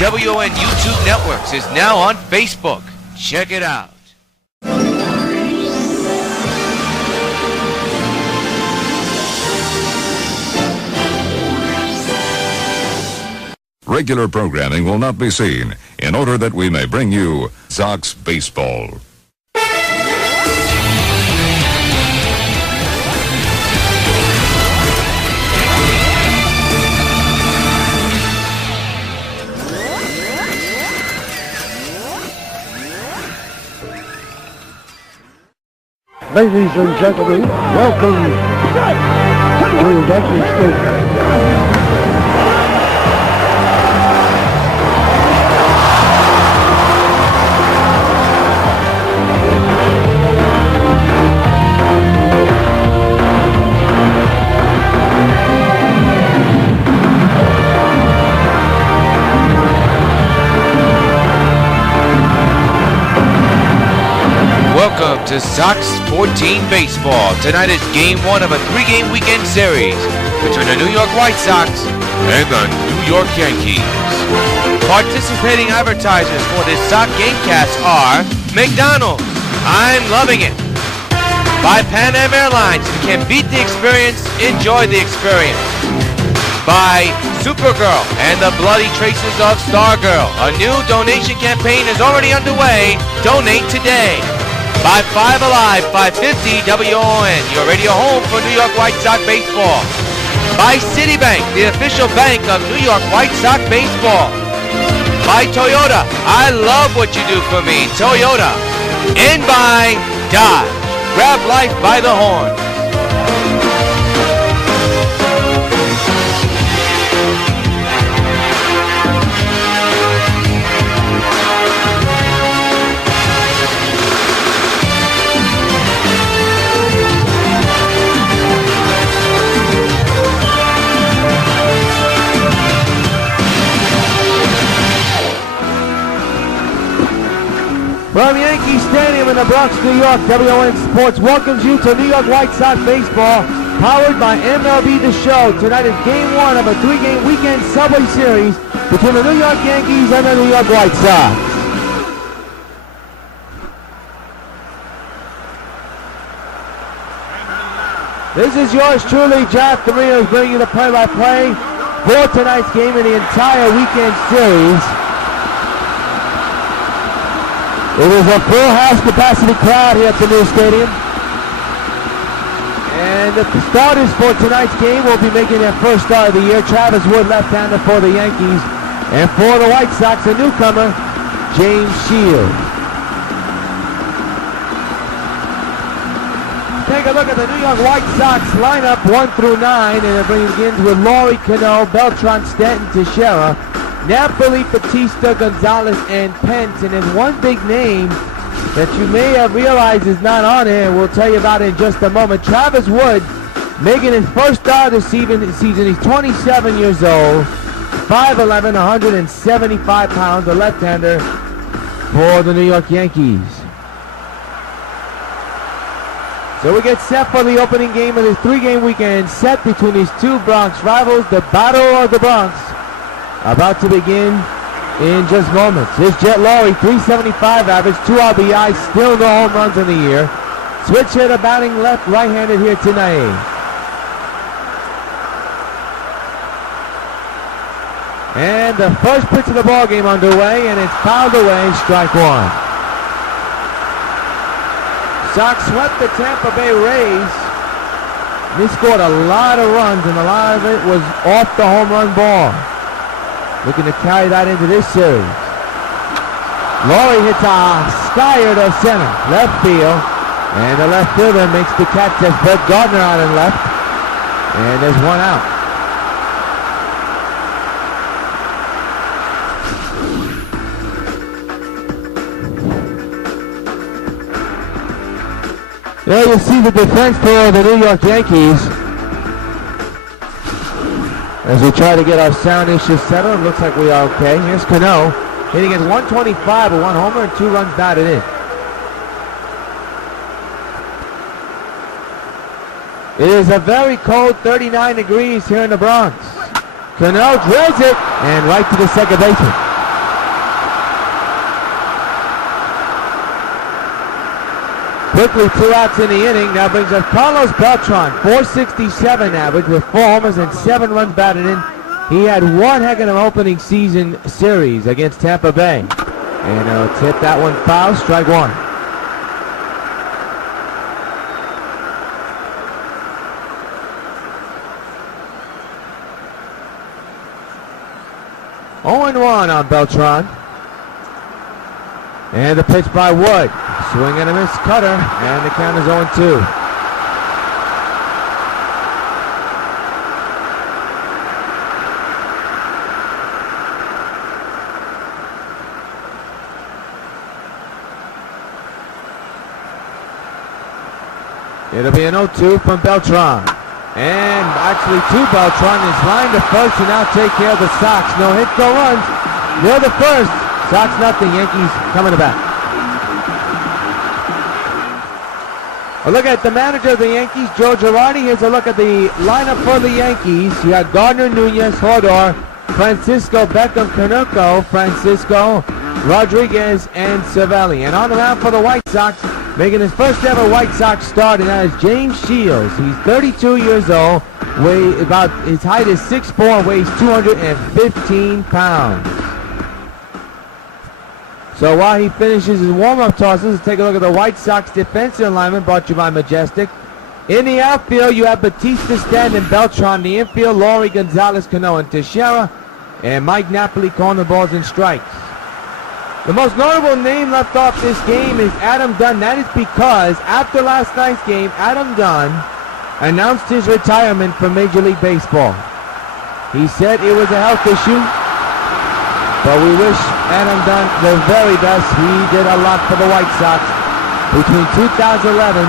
WON YouTube Networks is now on Facebook. Check it out. Regular programming will not be seen in order that we may bring you Sox baseball. Ladies and gentlemen, welcome to Yankee Stadium. Welcome to Sox 14 Baseball. Tonight is Game 1 of a 3-game weekend series between the New York White Sox and the New York Yankees. Participating advertisers for this Sox Gamecast are McDonald's, I'm loving it. By Pan Am Airlines, if you can't beat the experience, enjoy the experience. By Supergirl and the Bloody Traces of Stargirl. A new donation campaign is already underway. Donate today. By 5 Alive, 550 WON, your radio home for New York White Sox baseball. By Citibank, the official bank of New York White Sox baseball. By Toyota, I love what you do for me, Toyota. And by Dodge, grab life by the horn. From Yankee Stadium in the Bronx, New York, WON Sports welcomes you to New York White Sox baseball, powered by MLB The Show. Tonight is Game 1 of a 3-game weekend Subway Series between the New York Yankees and the New York White Sox. This is yours truly, Jack Rios, bringing you the play-by-play for tonight's game in the entire weekend series. It is a full house capacity crowd here at the new stadium. And the starters for tonight's game will be making their first start of the year. Travis Wood, left-hander for the Yankees. And for the White Sox, a newcomer, James Shields. Take a look at the New York White Sox lineup 1 through 9. And it begins with Laurie, Cano, Beltran, Stanton, Teixeira, Napoli, Batista, Gonzalez, and Pence. And there's one big name that you may have realized is not on here, and we'll tell you about it in just a moment. Travis Wood making his first start this season. He's 27 years old, 5'11", 175 pounds, a left-hander for the New York Yankees. So we get set for the opening game of this 3-game weekend set between these two Bronx rivals, the Battle of the Bronx, about to begin in just moments. Here's Jet Laurie, 375 average, 2 RBI, still no home runs in the year. Switch hitter batting right-handed here tonight. And the first pitch of the ball game underway, and it's fouled away, strike one. Sox swept the Tampa Bay Rays. They scored a lot of runs, and a lot of it was off the home run ball. Looking to carry that into this series. Laurie hits a skyer to center, left field, and the left fielder makes the catch. That's Brett Gardner out in left, and there's one out. There you see the defense for the New York Yankees. As we try to get our sound issues settled, it looks like we are okay. Here's Cano, hitting at 125 with 1 homer and 2 runs batted in. It is a very cold 39 degrees here in the Bronx. Cano drills it, and right to the second baseman. Quickly 2 outs in the inning. Now brings up Carlos Beltran, 467 average with 4 homers and 7 runs batted in. He had one heck of an opening season series against Tampa Bay. And he'll tip that one foul, strike one. Oh, 0-1 on Beltran. And the pitch by Wood. Swing and a miss, cutter, and the count is 0-2. It'll be an 0-2 from Beltran. And actually to Beltran is lined to first to now take care of the Sox. No hit, no runs. They're the first. Sox nothing, Yankees coming to bat. A look at the manager of the Yankees, Joe Girardi. Here's a look at the lineup for the Yankees. You got Gardner, Nunez, Hodor, Francisco, Beckham, Canucco, Francisco, Rodriguez, and Cervelli. And on the mound for the White Sox, making his first ever White Sox start, and that is James Shields. He's 32 years old. His height is 6'4", weighs 215 pounds. So while he finishes his warm-up tosses, let's take a look at the White Sox defensive alignment brought to you by Majestic. In the outfield, you have Batista, Stanton, Beltran. The infield, Laurie, Gonzalez, Cano, and Teixeira. And Mike Napoli calling the balls and strikes. The most notable name left off this game is Adam Dunn. That is because after last night's game, Adam Dunn announced his retirement from Major League Baseball. He said it was a health issue. But we wish Adam Dunn the very best. He did a lot for the White Sox between 2011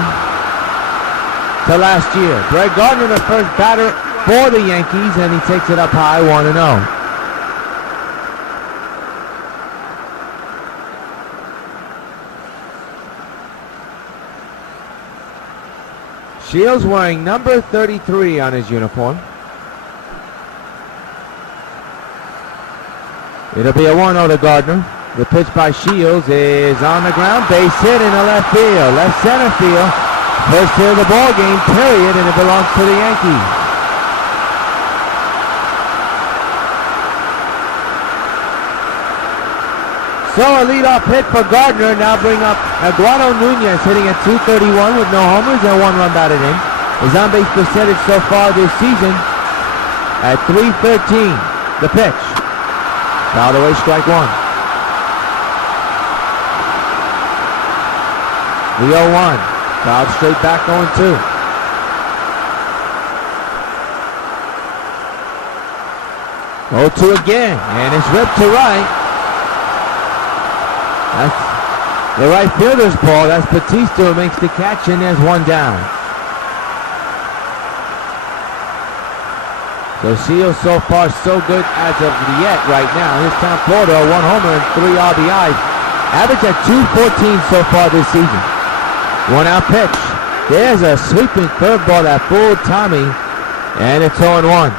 to last year. Greg Gardner, the first batter for the Yankees, and he takes it up high, 1-0. Shields wearing number 33 on his uniform. It'll be a 1-0 to Gardner. The pitch by Shields is on the ground. Base hit in the left field. Left center field. First hit of the ball game, period, and it belongs to the Yankees. So a leadoff hit for Gardner. Now bring up Eduardo Nunez hitting at 231 with no homers and 1 run batted in. His on-base percentage so far this season at .313. The pitch. Fouled away, strike one. The 0-1. Fouled straight back, 0-2. Again, and it's ripped to right. That's the right fielder's ball. That's Batista who makes the catch, and there's one down. So Shields so far so good as of yet right now. His town Florida, 1 homer and 3 RBIs. Average at .214 so far this season. 1 out pitch. There's a sweeping curveball that fooled Tommy, and it's 0-1.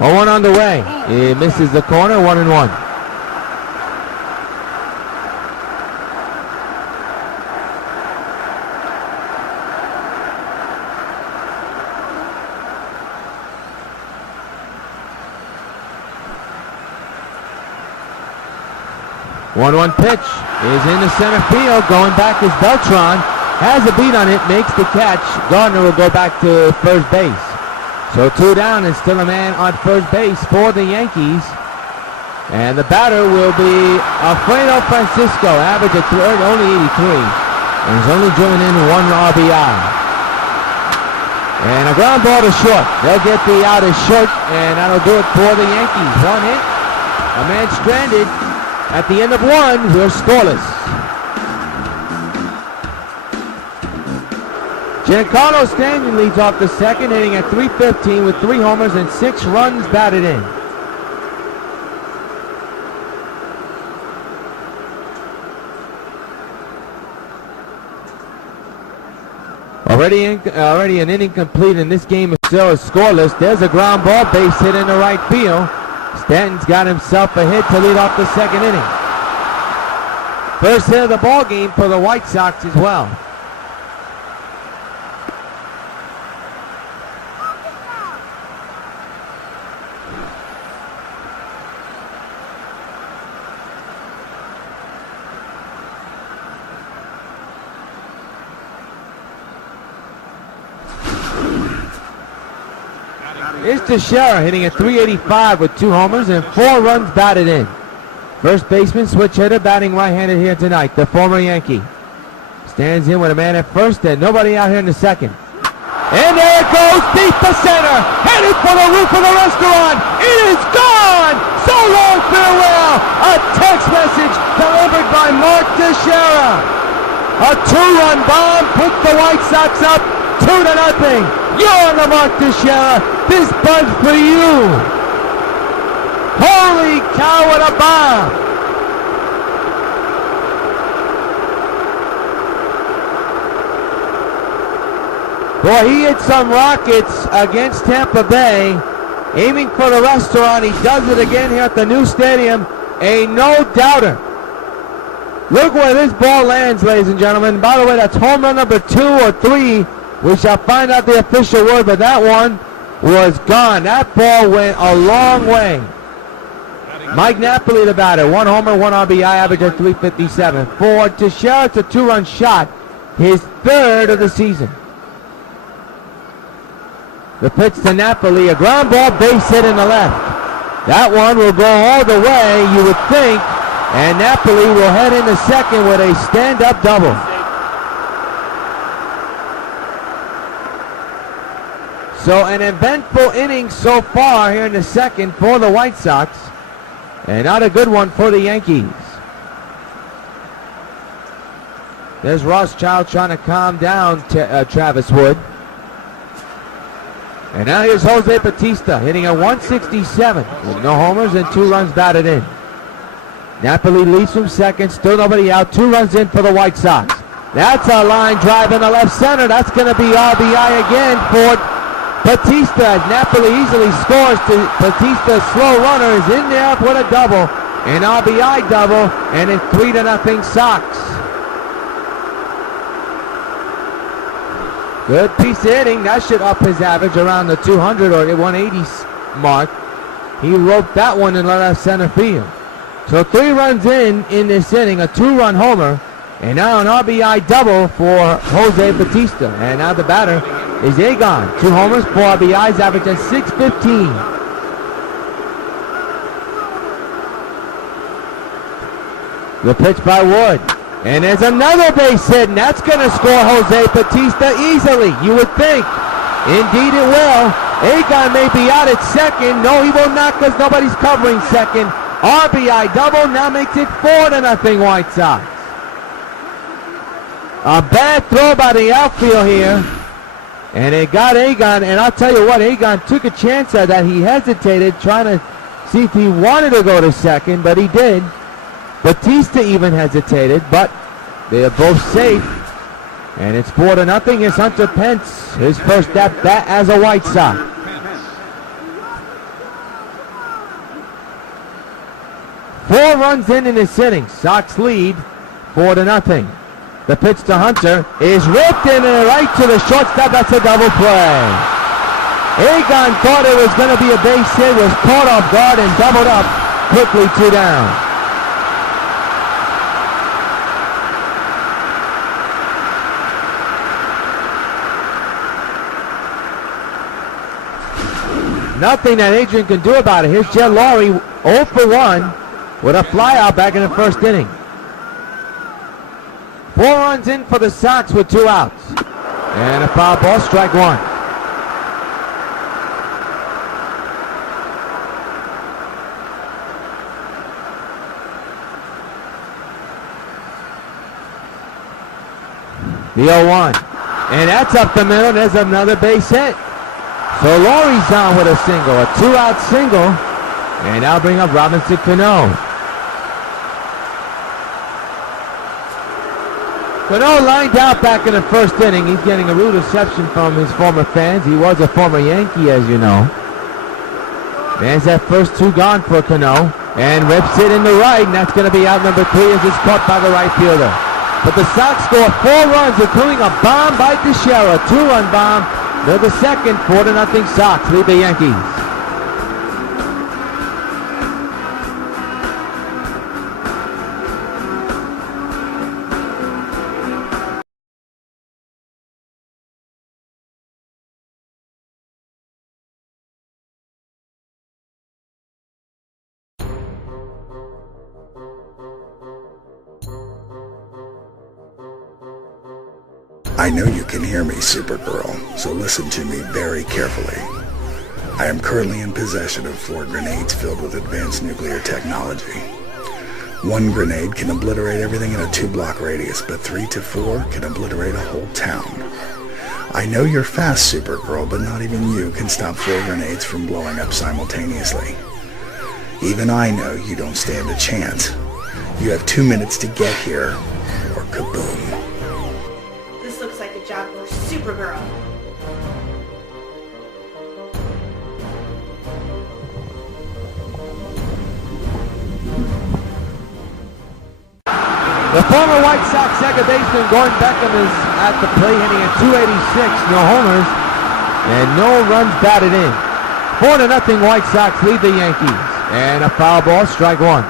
One on the way. He misses the corner, 1-1. One pitch is in the center field. Going back is Beltran. Has a beat on it, makes the catch. Gardner will go back to first base. So 2 down and still a man on first base for the Yankees. And the batter will be Alfredo Francisco. Average at only 83. And he's only driven in 1 RBI. And a ground ball to short. They'll get the out as short, and that'll do it for the Yankees. 1 hit. A man stranded. At the end of 1, we're scoreless. Giancarlo Stanton leads off the second, hitting at .315 with 3 homers and 6 runs batted in. Already an inning complete, and this game is still scoreless. There's a ground ball, base hit in the right field. Stanton's got himself a hit to lead off the second inning. First hit of the ball game for the White Sox as well. Here's Teixeira hitting at .385 with 2 homers and 4 runs batted in. First baseman, switch hitter, batting right-handed here tonight, the former Yankee. Stands in with a man at first and nobody out here in the second. And there it goes, deep to center, headed for the roof of the restaurant. It is gone! So long, farewell! A text message delivered by Mark Teixeira. A 2-run bomb puts the White Sox up 2-0. You're on the mark, Teixeira. This bud's for you. Holy cow, what a bomb. Boy, he hit some rockets against Tampa Bay. Aiming for the restaurant. He does it again here at the new stadium. A no-doubter. Look where this ball lands, ladies and gentlemen. By the way, that's home run number 2 or 3. We shall find out the official word, but that one was gone. That ball went a long way. Mike Napoli, the batter. 1 homer, 1 RBI, average of .357. For Teixeira, it's a 2-run shot. His 3rd of the season. The pitch to Napoli, a ground ball, base hit in the left. That one will go all the way, you would think, and Napoli will head into second with a stand-up double. So an eventful inning so far here in the second for the White Sox, and not a good one for the Yankees. There's Rothschild trying to calm down Travis Wood. And now here's Jose Bautista hitting a .167 with no homers and 2 runs batted in. Napoli leads from second, still nobody out, 2 runs in for the White Sox. That's a line drive in the left center. That's going to be RBI again for Bautista, as Napoli easily scores. Bautista's slow runner is in there for a double, an RBI double, and it's 3-0 Sox. Good piece of hitting. That should up his average around the 200 or 180 mark. He roped that one in left center field. So 3 runs in this inning, a 2-run homer, and now an RBI double for Jose Bautista. And now the batter is Egon. 2 homers, 4 RBIs, average at .615. The pitch by Wood. And there's another base hit, and that's going to score Jose Bautista easily, you would think. Indeed it will. Egon may be out at second. No, he will not, because nobody's covering second. RBI double now makes it 4-0 White Sox. A bad throw by the outfield here. And it got Egon, and I'll tell you what, Egon took a chance at that. He hesitated, trying to see if he wanted to go to second, but he did. Bautista even hesitated, but they are both safe. And it's 4-0. Here's Hunter Pence, his first at bat as a White Sox. Four runs in this inning. Sox lead 4-0. The pitch to Hunter is ripped in and right to the shortstop. That's a double play. Egon thought it was going to be a base hit, was caught off guard and doubled up. Quickly 2 down. Nothing that Adrian can do about it. Here's Jed Lowry, 0 for 1 with a flyout back in the first inning. 4 runs in for the Sox with 2 outs. And a foul ball, strike 1. The 0-1. And that's up the middle. There's another base hit. So Lowry's on with a single, a 2-out single, and now bring up Robinson Cano. Cano lined out back in the first inning. He's getting a rude reception from his former fans. He was a former Yankee, as you know. There's that first two gone for Cano. And rips it in the right, and that's going to be out number 3 as it's caught by the right fielder. But the Sox score 4 runs, including a bomb by Teixeira. 2-run bomb. They're the second, 4-0 Sox lead the Yankees. I know you can hear me, Supergirl, so listen to me very carefully. I am currently in possession of 4 grenades filled with advanced nuclear technology. 1 grenade can obliterate everything in a 2-block radius, but 3 to 4 can obliterate a whole town. I know you're fast, Supergirl, but not even you can stop 4 grenades from blowing up simultaneously. Even I know you don't stand a chance. You have 2 minutes to get here, or kaboom. This looks like a job for Supergirl. The former White Sox second baseman Gordon Beckham is at the plate, hitting at 286, no homers, and no runs batted in. 4-0 White Sox lead the Yankees. And a foul ball, strike 1.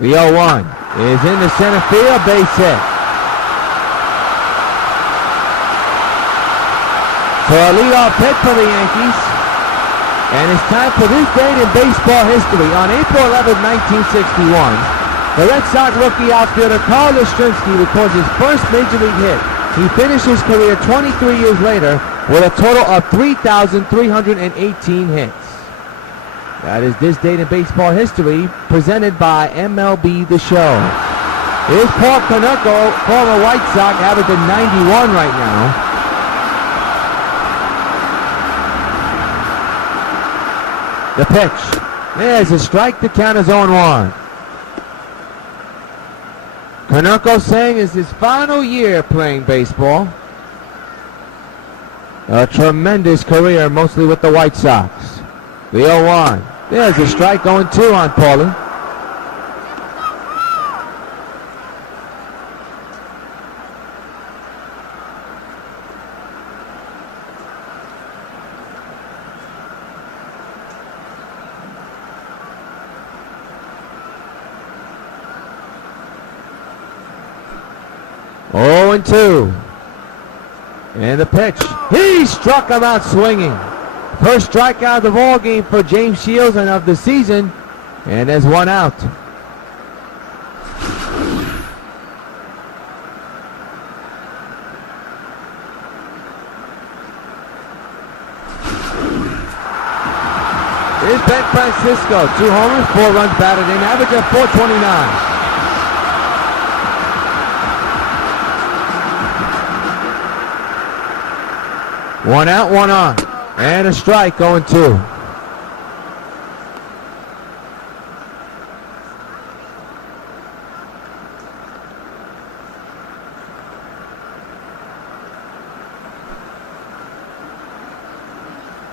The 0-1 is in the center field, base hit. So a leadoff hit for the Yankees. And it's time for this date in baseball history. On April 11, 1961, the Red Sox rookie outfielder Carl Yastrzemski records his first major league hit. He finished his career 23 years later with a total of 3,318 hits. That is this date in baseball history, presented by MLB The Show. Here's Paul Konerko, former White Sox, averaging 91 right now. The pitch. There's a strike. The count is 0-1. Konerko saying it's his final year playing baseball. A tremendous career, mostly with the White Sox. The 0-1. There's a strike, going 2 on Paulie. And 2. And the pitch. He struck him out swinging. First strikeout of the ball game for James Shields and of the season. And there's 1 out. Here's Ben Francisco. 2 homers, 4 runs batted in. Average of 429. 1 out, 1 on. And a strike, going 2.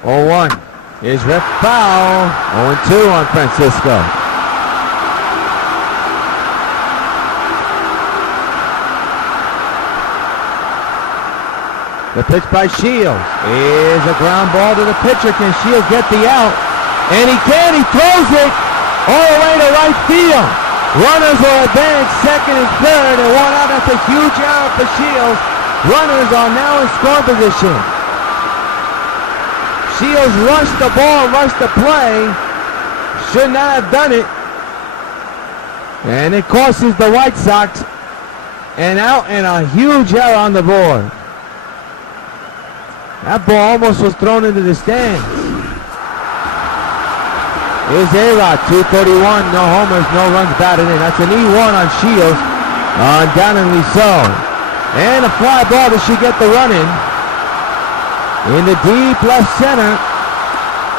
Oh, 1 is ref foul. 0-2 on Francisco. The pitch by Shields is a ground ball to the pitcher. Can Shields get the out? And he can. He throws it all the way to right field. Runners will advance second and third, and 1 out. That's a huge error for Shields. Runners are now in scoring position. Shields rushed the ball, rushed the play. Should not have done it. And it costs the White Sox an out and a huge error on the board. That ball almost was thrown into the stands. Here's A-Rod, 231, no homers, no runs batted in. That's an E1 on Shields, undoubtedly so. And a fly ball that should get the run in the deep left center.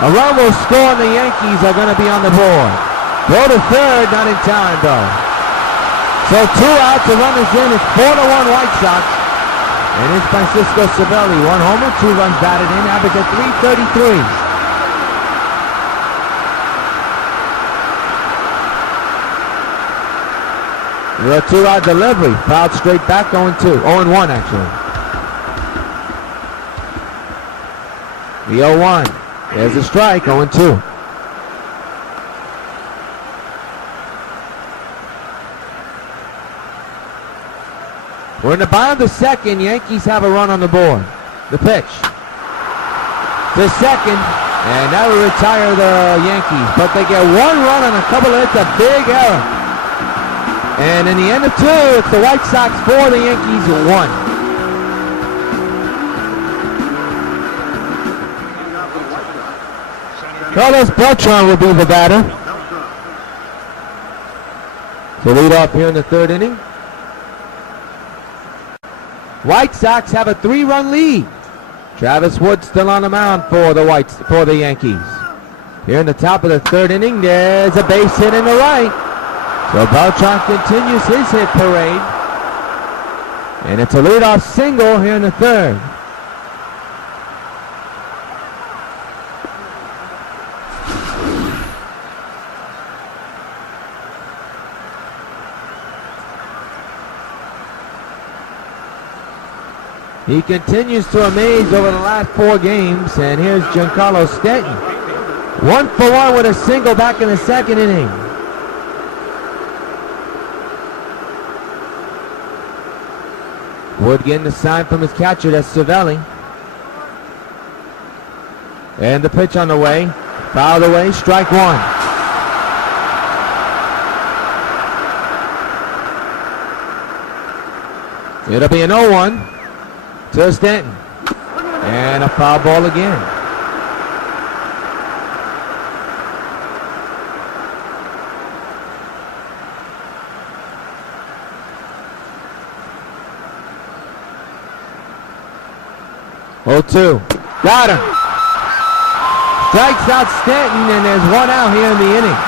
A run will score, and the Yankees are going to be on the board. Go to third, not in time though. So 2 out, the runners in. It's 4-1 White Sox. And it's Francisco Cervelli. 1 homer, 2 runs batted in, average at .333. The 2-out delivery, fouled straight back, 0-2, 0-1 actually. The 0-1, there's a strike, 0-2. We're in the bottom of the second. Yankees have a run on the board. The pitch to second, and that will retire the Yankees. But they get 1 run on a couple of hits, a big error. And in the end of 2, it's the White Sox 4, the Yankees 1. Carlos Beltran will be the batter to lead off here in the 3rd inning. White Sox have a 3-run lead. Travis Wood still on the mound for the Yankees. Here in the top of the 3rd inning, there's a base hit in the right. So Beltran continues his hit parade. And it's a leadoff single here in the 3rd. He continues to amaze over the last 4 games, and here's Giancarlo Stanton. 1 for 1 with a single back in the 2nd inning. Wood getting the sign from his catcher, that's Cervelli. And the pitch on the way, fouled away, strike 1. It'll be an 0-1. To Stanton. And a foul ball again. Oh-2. Got him. Strikes out Stanton, and there's 1 out here in the inning.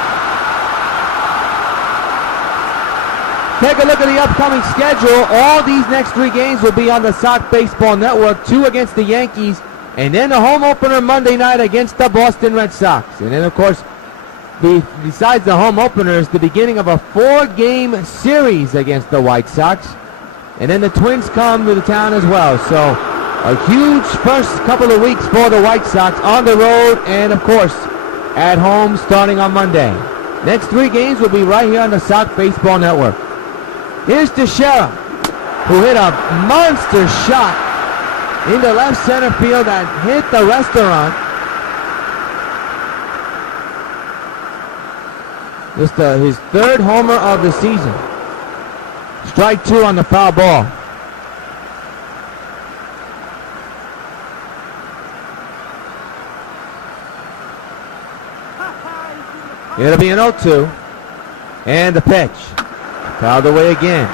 Take a look at the upcoming schedule. All these next 3 games will be on the Sox Baseball Network. 2 against the Yankees, and then the home opener Monday night against the Boston Red Sox. And then, of course, besides the home opener, is the beginning of a 4-game series against the White Sox. And then the Twins come to the town as well. So a huge first couple of weeks for the White Sox on the road and, of course, at home starting on Monday. Next 3 games will be right here on the Sox Baseball Network. Here's Teixeira, who hit a monster shot into left center field that hit the restaurant. Just his 3rd homer of the season. Strike 2 on the foul ball. It'll be an 0-2. And the pitch. Fouled away again.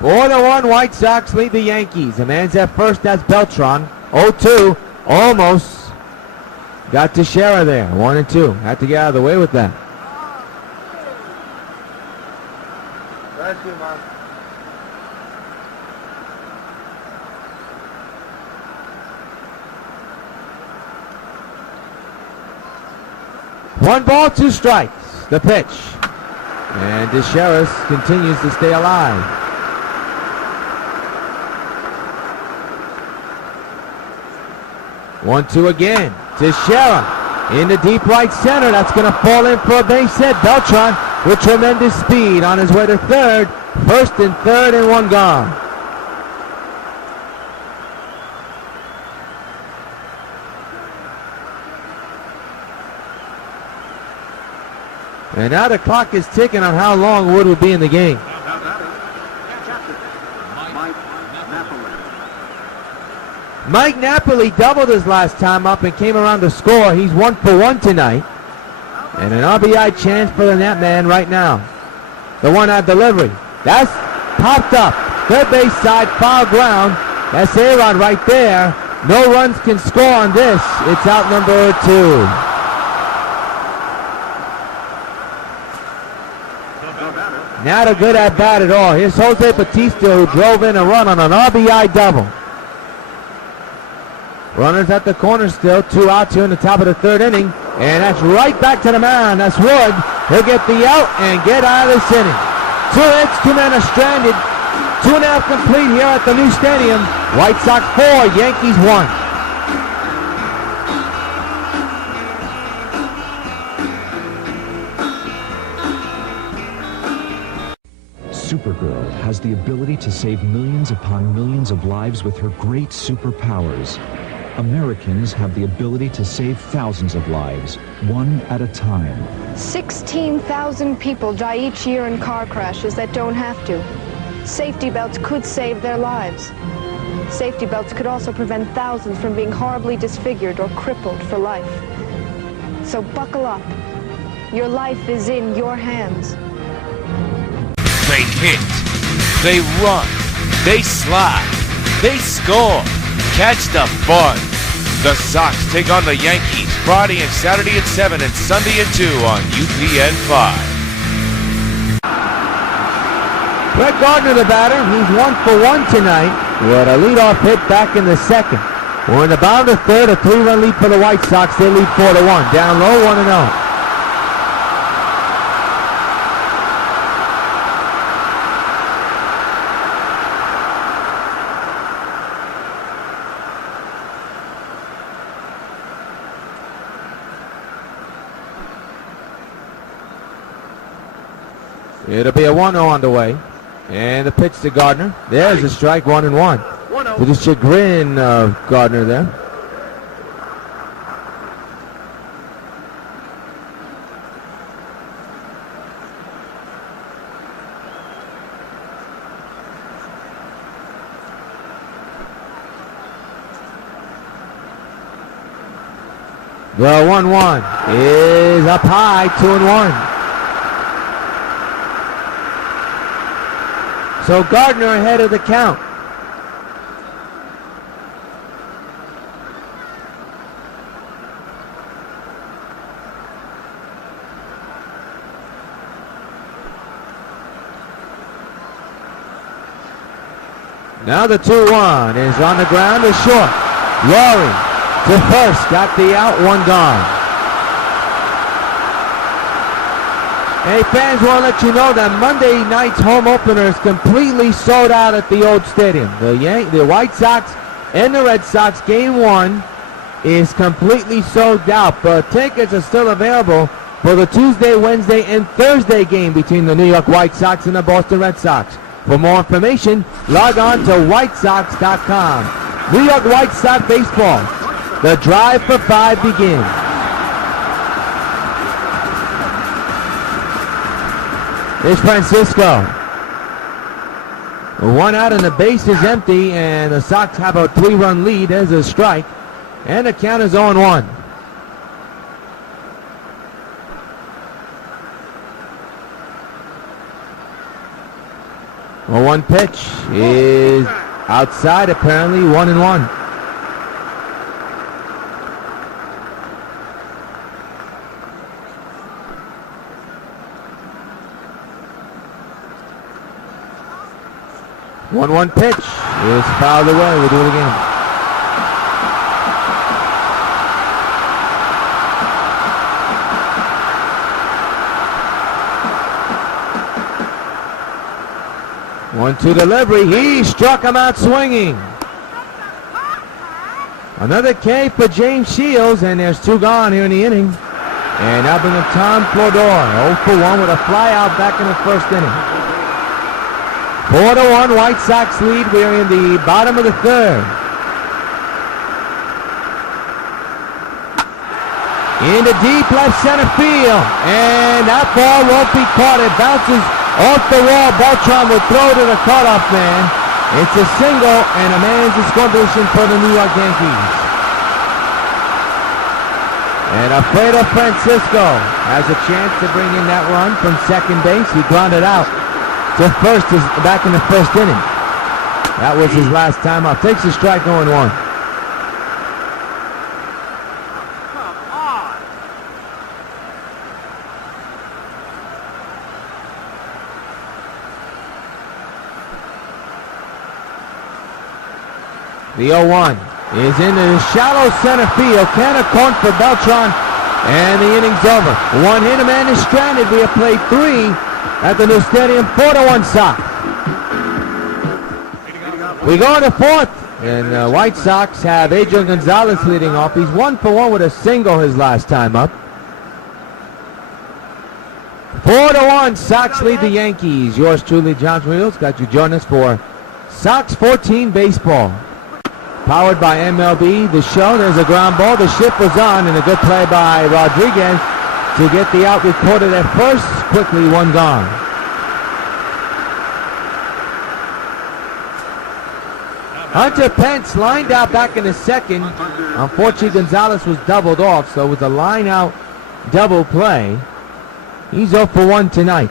Four to 1, White Sox lead the Yankees. The man's at first, that's Beltran. 0-2, almost. Got Teixeira there, 1-2. Had to get out of the way with that. Thank you, man. One ball, 2 strikes. The pitch. And Teixeira continues to stay alive. One, 2 again. Teixeira in the deep right center. That's going to fall in for a base hit. Beltran with tremendous speed on his way to 3rd. 1st and 3rd and 1 gone. And now the clock is ticking on how long Wood will be in the game. Mike Napoli doubled his last time up and came around to score. He's 1 for 1 tonight. And an RBI chance for the Nap man right now. The 1-out delivery. That's popped up. 3rd base side, foul ground. That's A-Rod right there. No runs can score on this. It's out number 2. Not a good at bat at all. Here's Jose Bautista, who drove in a run on an RBI double. Runners at the corner still. 2 outs here in the top of the 3rd inning. And that's right back to the mound. That's Wood. He'll get the out and get out of this inning. 2 hits, 2 men are stranded. 2.5 complete here at the new stadium. White Sox 4, Yankees 1. Supergirl has the ability to save millions upon millions of lives with her great superpowers. Americans have the ability to save thousands of lives, one at a time. 16,000 people die each year in car crashes that don't have to. Safety belts could save their lives. Safety belts could also prevent thousands from being horribly disfigured or crippled for life. So buckle up. Your life is in your hands. They hit, they run, they slide, they score. Catch the buzz. The Sox take on the Yankees Friday and Saturday at 7 and Sunday at 2 on UPN 5. Brett Gardner, the batter. He's 1 for 1 tonight with a leadoff hit back in the 2nd. We're in the bottom of the 3rd, a 3-run lead for the White Sox. They lead 4-1. Down low, 1-0. It'll be a 1-0 on the way. And the pitch to Gardner. There's a strike, 1-1. With the chagrin of Gardner there. The 1-1 is up high, 2-1. So Gardner ahead of the count. Now the 2-1 is on the ground, is short. Laurie to first, got the out, 1 gone. Hey, fans, want to let you know that Monday night's home opener is completely sold out at the old stadium. The White Sox and the Red Sox game 1 is completely sold out, but tickets are still available for the Tuesday, Wednesday, and Thursday game between the New York White Sox and the Boston Red Sox. For more information, log on to whitesox.com. New York White Sox baseball. The drive for 5 begins. Here's Francisco. 1 out and the base is empty, and the Sox have a 3-run lead. There's a strike, and the count is 0-1. Well, 1 pitch is outside, apparently, 1-1. One pitch is fouled away. We'll do it again. One-two delivery. He struck him out swinging. Another K for James Shields, and there's 2 gone here in the inning. And now bring up Tom Flodor, 0 for 1 with a fly out back in the 1st inning. 4-1, White Sox lead. We're in the bottom of the 3rd. Into deep left center field, and that ball won't be caught. It bounces off the wall. Beltran will throw to the cutoff man. It's a single and a man's disqualification for the New York Yankees. And Alfredo Francisco has a chance to bring in that run from second base. He grounded out to first is back in the 1st inning. That was his last time up. Takes a strike, 0-1. The 0-1 is into the shallow center field. Can of corn for Beltran, and the inning's over. One hit, a man is stranded. We have played 3 at the new stadium. 4-1 Sox. We go to 4th, and White Sox have Adrian Gonzalez leading off. He's 1 for 1 with a single his last time up. 4-1, Sox lead the Yankees. Yours truly, John Rios, got you join us for Sox 14 baseball. Powered by MLB The Show. There's a ground ball. The shift was on, and a good play by Rodriguez to get the out recorded at first. Quickly, one gone. Hunter Pence lined out back in the second. Unfortunately, Gonzalez was doubled off, so with a line out double play, he's 0 for 1 tonight.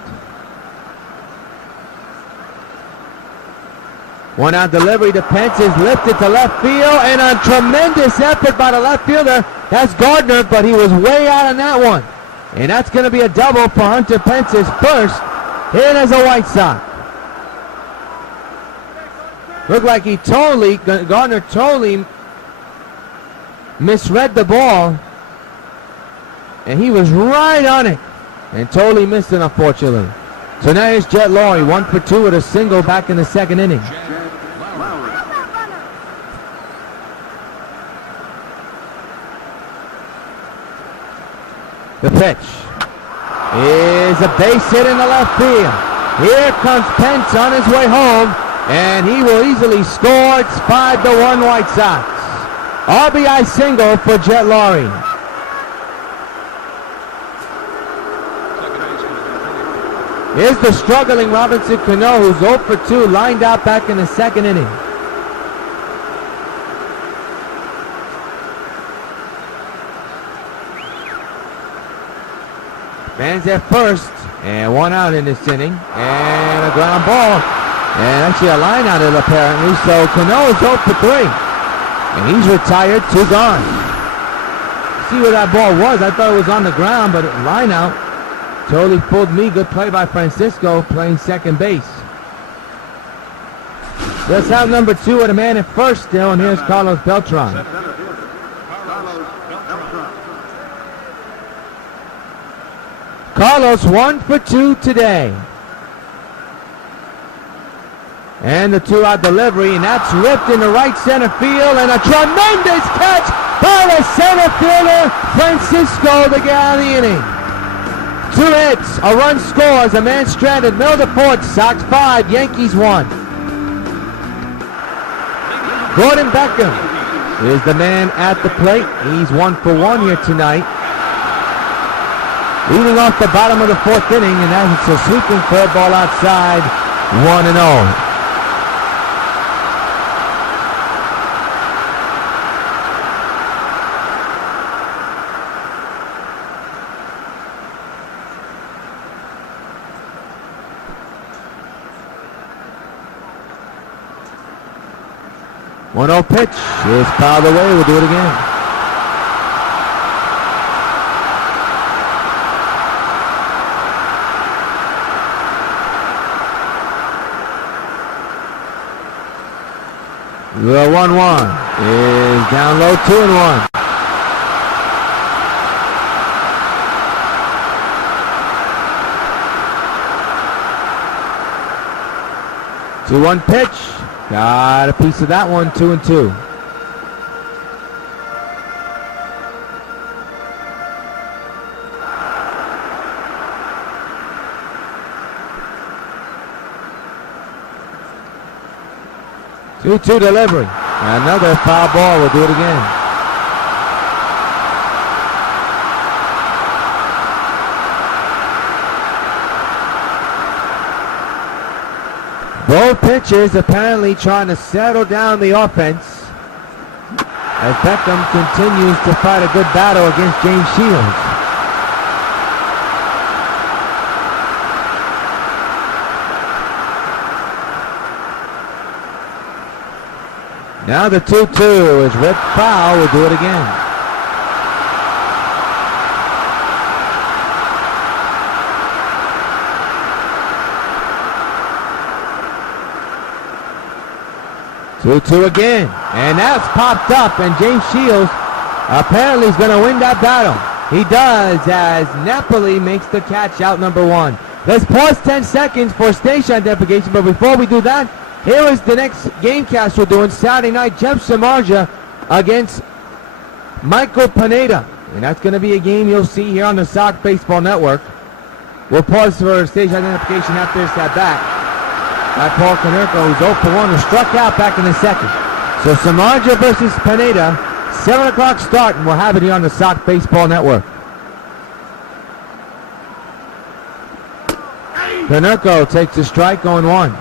One out delivery to Pence is lifted to left field, and a tremendous effort by the left fielder. That's Gardner, but he was way out on that one. And that's going to be a double for Hunter Pence's first hit as a White Sox. Looked like Gardner totally misread the ball, and he was right on it, and totally missed it, unfortunately. So now here's Jet Lowry, 1 for 2 with a single back in the second inning. The pitch is a base hit in the left field. Here comes Pence on his way home, and he will easily score. It's 5-1 White Sox. RBI single for Jet Lowry. Here's the struggling Robinson Cano, who's 0 for 2, lined out back in the second inning. Man's at first, and 1 out in this inning, and a ground ball, and actually a line out it apparently, so Cano is 0 for 3, and he's retired, 2 gone. See where that ball was? I thought it was on the ground, but line out totally fooled me. Good play by Francisco, playing second base. Let's have number 2 with a man at first still, and here's Carlos Beltran. Carlos 1 for 2 today. And the 2-out delivery, and that's ripped into right center field, and a tremendous catch by the center fielder, Francisco, to get out of the inning. 2 hits, a run scores, a man stranded, middle to fourth, Sox 5, Yankees 1. Gordon Beckham is the man at the plate. He's 1 for 1 here tonight. Leading off the bottom of the 4th inning, and that's a sweeping curveball outside, 1-0. One-0 pitch is fouled away. We'll do it again. The 1-1 is down low, 2-1. Two-one pitch. Got a piece of that one, 2-2. Two-two delivery. Another foul ball. We'll do it again. Both pitchers apparently trying to settle down the offense as Beckham continues to fight a good battle against James Shields. Now the 2-2 is ripped foul. We'll do it again. 2-2 again. And that's popped up, and James Shields apparently is going to win that battle. He does, as Napoli makes the catch out number 1. Let's pause 10 seconds for station identification, but before we do that, here is the next game cast we're doing Saturday night. Jeff Samardzija against Michael Pineda. And that's going to be a game you'll see here on the Sox Baseball Network. We'll pause for station identification after this at bat. By Paul Konerko, who's 0 for 1, who struck out back in the second. So Samardzija versus Pineda, 7 o'clock start, and we'll have it here on the Sox Baseball Network. Konerko takes a strike, going 1.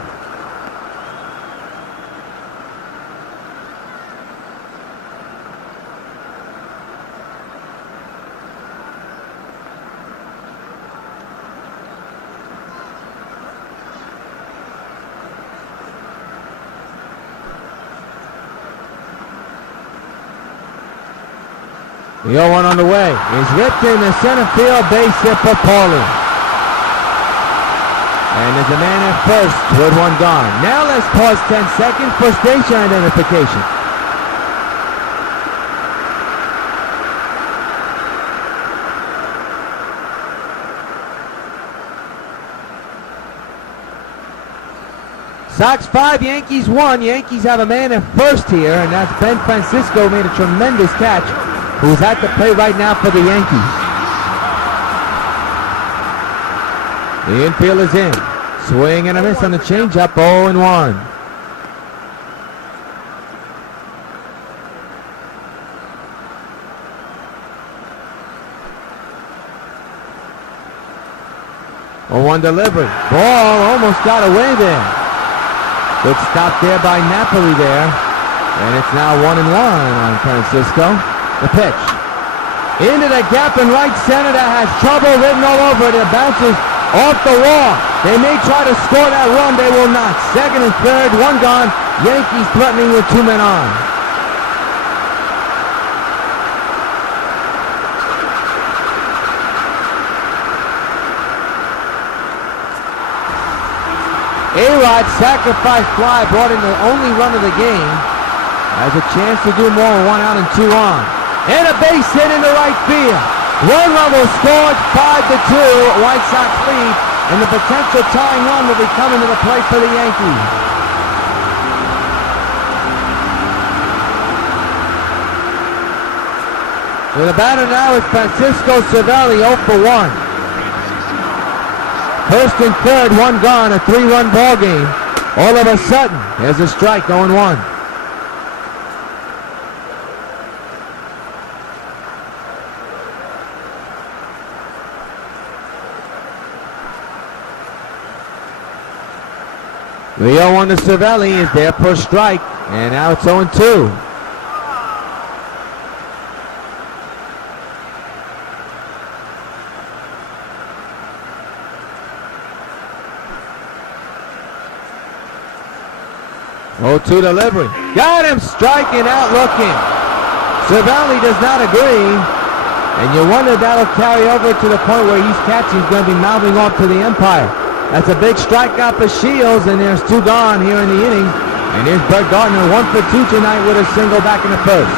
The 0-1 on the way is ripped in the center field, base hit for Paulie. And there's a man at first with 1 gone. Now let's pause 10 seconds for station identification. Sox 5, Yankees 1. Yankees have a man at first here, and that's Ben Francisco, made a tremendous catch, who's at the plate right now for the Yankees. The infield is in. Swing and a miss on the changeup, 0-1. One delivery. Ball almost got away there. Good stop there by Napoli there. And it's now 1-1 on Francisco. The pitch. Into the gap in right center that has trouble written all over it. It bounces off the wall. They may try to score that run. They will not. Second and third, 1 gone. Yankees threatening with 2 men on. A-Rod sacrifice fly brought in the only run of the game. Has a chance to do more with 1 out and 2 on. And a base hit into right field. 1 run will score, 5-2. White Sox lead, and the potential tying run will be coming to the plate for the Yankees. So the batter now is Francisco Cervelli, 0 for 1. First and third, 1 gone, a 3-run ball game. All of a sudden, there's a strike, 0-1. The 0-1 to Cervelli is there for a strike, and now it's 0-2. Oh-2 delivery. Got him striking out looking. Cervelli does not agree, and you wonder if that'll carry over to the point where he's catching. He's going to be mouthing off to the umpire. That's a big strikeout for Shields, and there's 2 gone here in the inning. And here's Brett Gardner, 1 for 2 tonight with a single back in the first.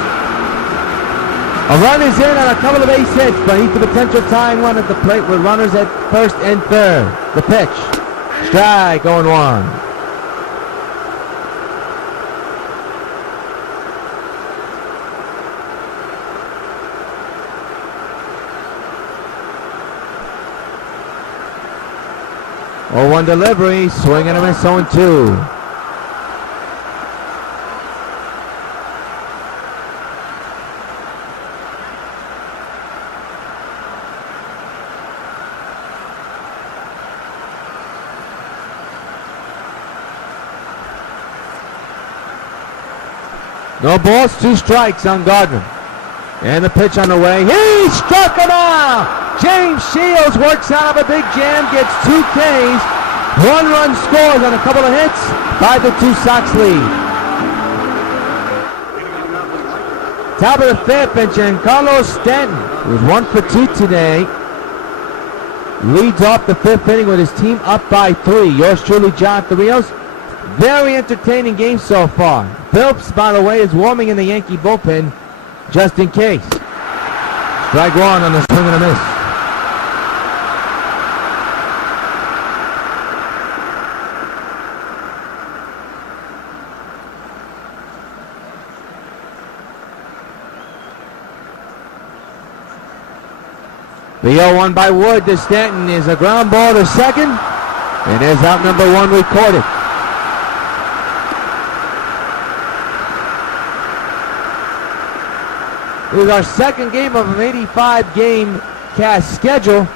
A run is in on a couple of base hits, but he's the potential tying run at the plate with runners at first and third. The pitch. Strike, 0-1. Oh, 1 delivery, swing and a miss, 0-2. No balls, 2 strikes on Gardner. And the pitch on the way. He struck him out! James Shields works out of a big jam, gets 2 Ks. 1 run scores on a couple of hits. 5-2 Sox lead. Top of the 5th, and Giancarlo Stanton, who's 1 for 2 today, leads off the 5th inning with his team up by 3. Yours truly, John Rios. Very entertaining game so far. Phillips, by the way, is warming in the Yankee bullpen just in case. Strike one on the swing and a miss. The 0-1 by Wood to Stanton is a ground ball to second, and there's out number one recorded. This is our second game of an 85-game cast schedule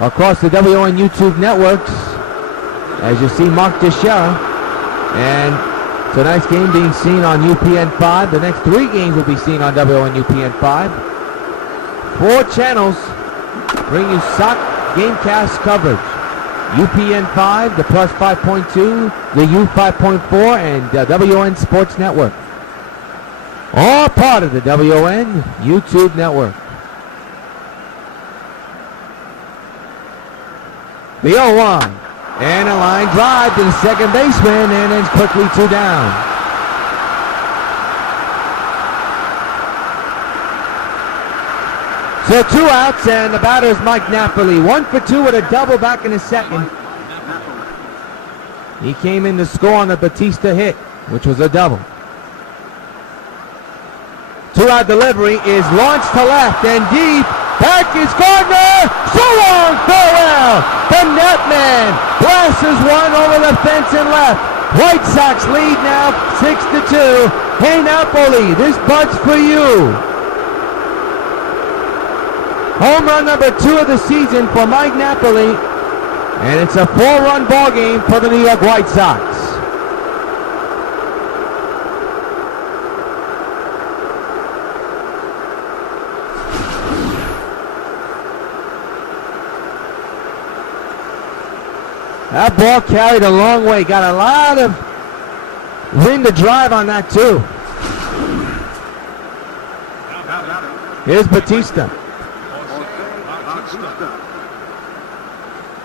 across the WON YouTube networks. As you see, Mark Teixeira, and tonight's game being seen on UPN 5. The next three games will be seen on WON UPN 5. 4 channels bring you Sox Gamecast coverage. UPN 5, the Plus 5.2, the U 5.4, and WON Sports Network. All part of the WON YouTube network. The 0-1. And a line drive to the second baseman, and then quickly 2 down. So 2 outs, and the batter is Mike Napoli. 1 for 2 with a double back in the second. He came in to score on the Batista hit, which was a double. 2-out delivery is launched to left and deep. Back is Gardner. So long, farewell. The net man blasts one over the fence and left. White Sox lead now 6-2. Hey Napoli, this butt's for you. Home run number 2 of the season for Mike Napoli, and it's a 4-run ball game for the New York White Sox. That ball carried a long way. Got a lot of wind to drive on that too. Here's Batista.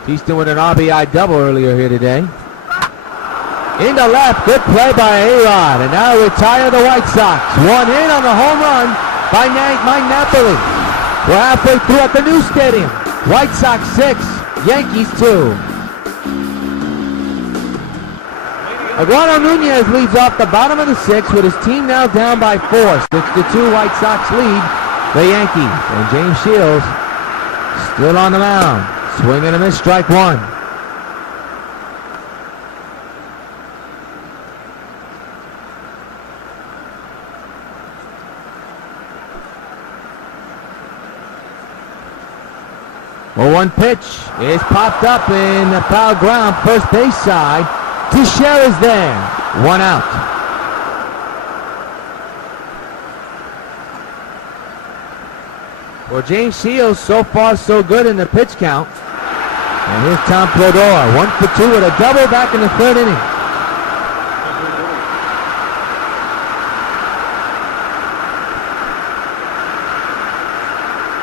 Batista with an RBI double earlier here today. Into left, good play by A-Rod. And now retire the White Sox. 1 in on the home run by Mike Napoli. We're halfway through at the new stadium. White Sox 6, Yankees 2. Aguado Nunez leads off the bottom of the 6th with his team now down by 4. 6-2 White Sox lead the Yankees. And James Shields still on the mound. Swing and a miss, strike 1. Well, 1 pitch is popped up in the foul ground, first base side. Teixeira's there. 1 out. Well, James Shields so far so good in the pitch count. And here's Tom Plodor. 1 for 2 with a double back in the 3rd inning.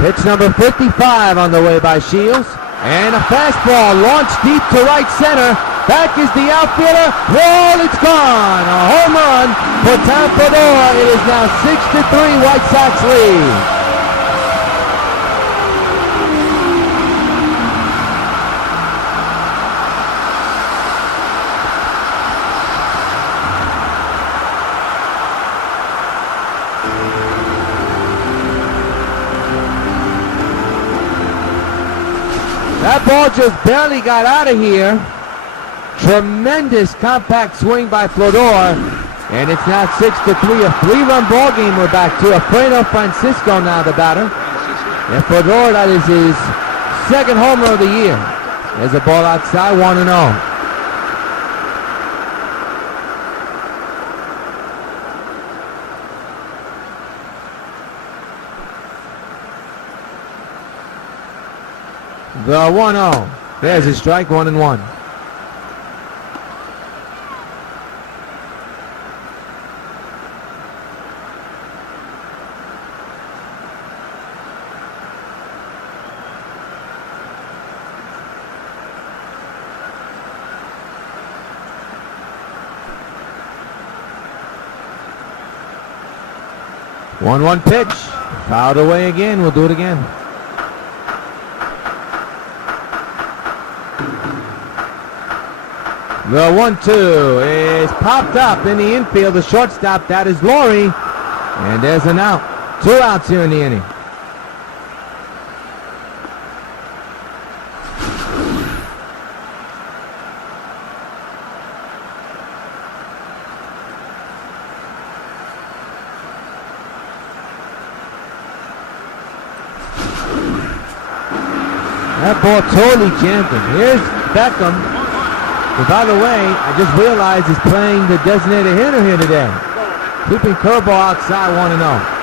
Pitch number 55 on the way by Shields. And a fastball launched deep to right center. Back is the outfielder. Wall, it's gone. A home run for Tom Plodor. It is now 6-3 White Sox lead. That ball just barely got out of here. Tremendous compact swing by Plodor. And it's now 6-3, a 3-run ball game we're back to. Alfredo Francisco now the batter. And Plodor, that is his 2nd homer of the year. There's a ball outside, 1-0. The 1-0. There's a strike, 1-1. 1-1 pitch. Fouled away again. We'll do it again. The 1-2 is popped up in the infield. The shortstop, that is Laurie. And there's an out. 2 outs here in the inning. That ball totally jammed him. Here's Beckham. And by the way, I just realized he's playing the designated hitter here today. Keeping curveball outside 1-0.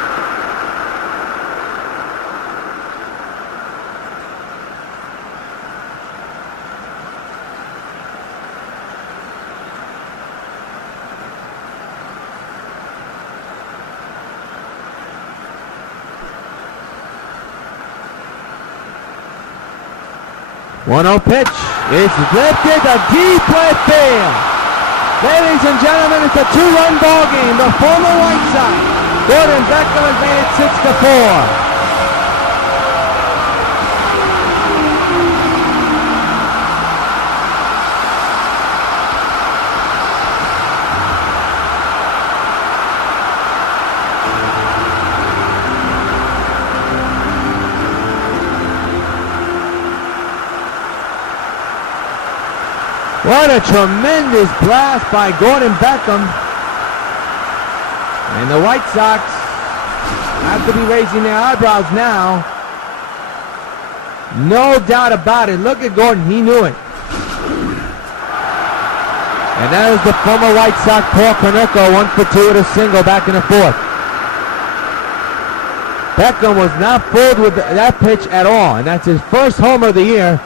One-0 pitch. It's lifted to deep left field. Ladies and gentlemen, it's a 2-run ball game. The former White Sox, Gordon Beckham, has made it 6-4. What a tremendous blast by Gordon Beckham. And the White Sox have to be raising their eyebrows now. No doubt about it. Look at Gordon. He knew it. And that is the former White Sox, Paul Konerko, 1 for 2 with a single back in the 4th. Beckham was not fooled with that pitch at all. And that's his first homer of the year.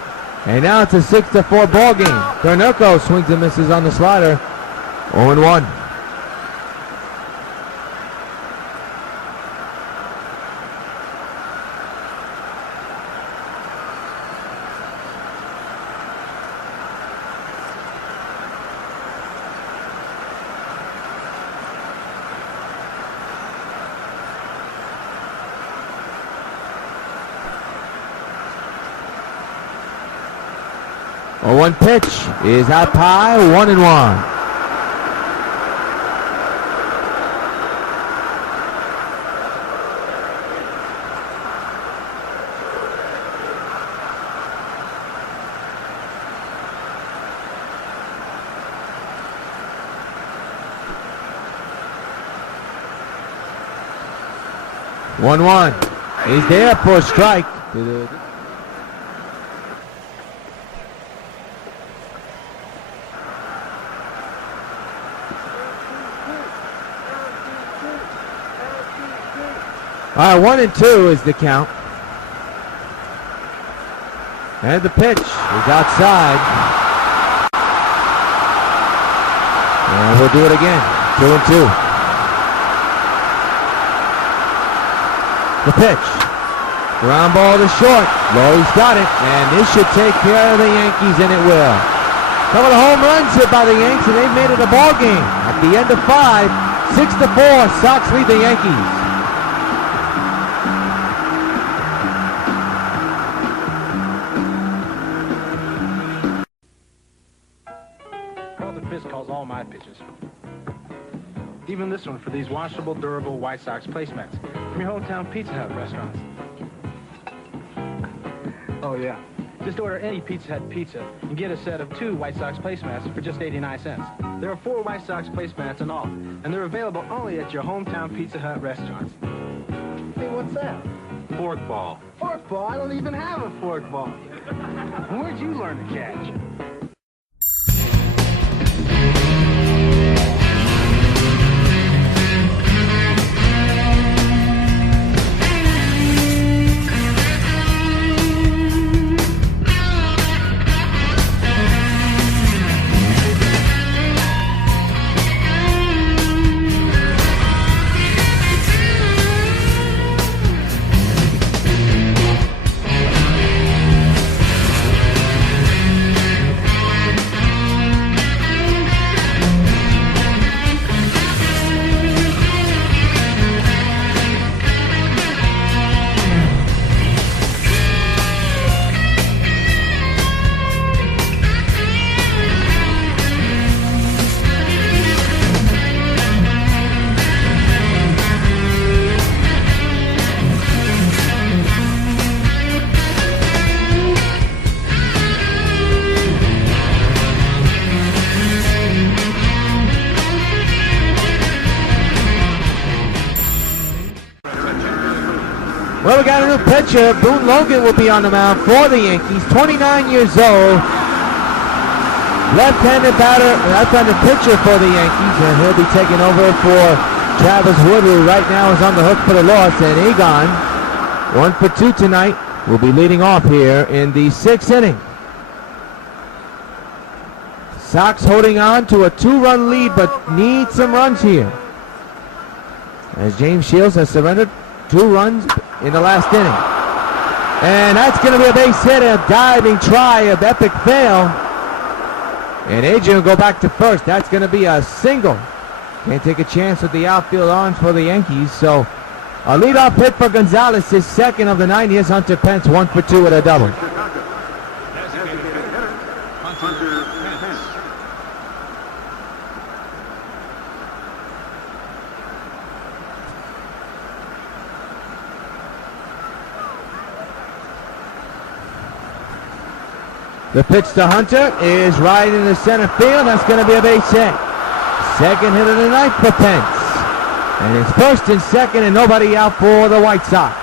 And now it's a 6-4 ball game. Konerko swings and misses on the slider. 0-1. One pitch is up high, 1-1. He's there for a strike. All right, 1-2 is the count. And the pitch is outside. And we'll do it again. 2-2. The pitch. Ground ball to short. Laurie's got it. And this should take care of the Yankees, and it will. Some of the home runs hit by the Yanks, and they've made it a ball game. At the end of 5, 6-4, Sox lead the Yankees. All my pitches. Even this one for these washable, durable White Sox placemats from your hometown Pizza Hut restaurants. Oh yeah. Just order any Pizza Hut pizza and get a set of 2 White Sox placemats for just 89 cents. There are 4 White Sox placemats in all, and they're available only at your hometown Pizza Hut restaurants. Hey, what's that? Fork ball. Fork ball? I don't even have a fork ball. Where'd you learn to catch? Well, we got a new pitcher. Boone Logan will be on the mound for the Yankees. 29 years old. Left-handed batter, left-handed pitcher for the Yankees, and he'll be taking over for Travis Wood, who right now is on the hook for the loss. And Egon, 1 for 2 tonight, will be leading off here in the 6th inning. Sox holding on to a 2-run lead, but need some runs here, as James Shields has surrendered 2 runs in the last inning. And that's going to be a base hit, a diving try, an epic fail. And Adrian will go back to first. That's going to be a single. Can't take a chance with the outfield arms for the Yankees. So a leadoff hit for Gonzalez, his second of the night. Here's Hunter Pence, 1 for 2 with a double. The pitch to Hunter is right in the center field. That's going to be a base hit. Second hit of the night for Pence. And it's first and second and nobody out for the White Sox.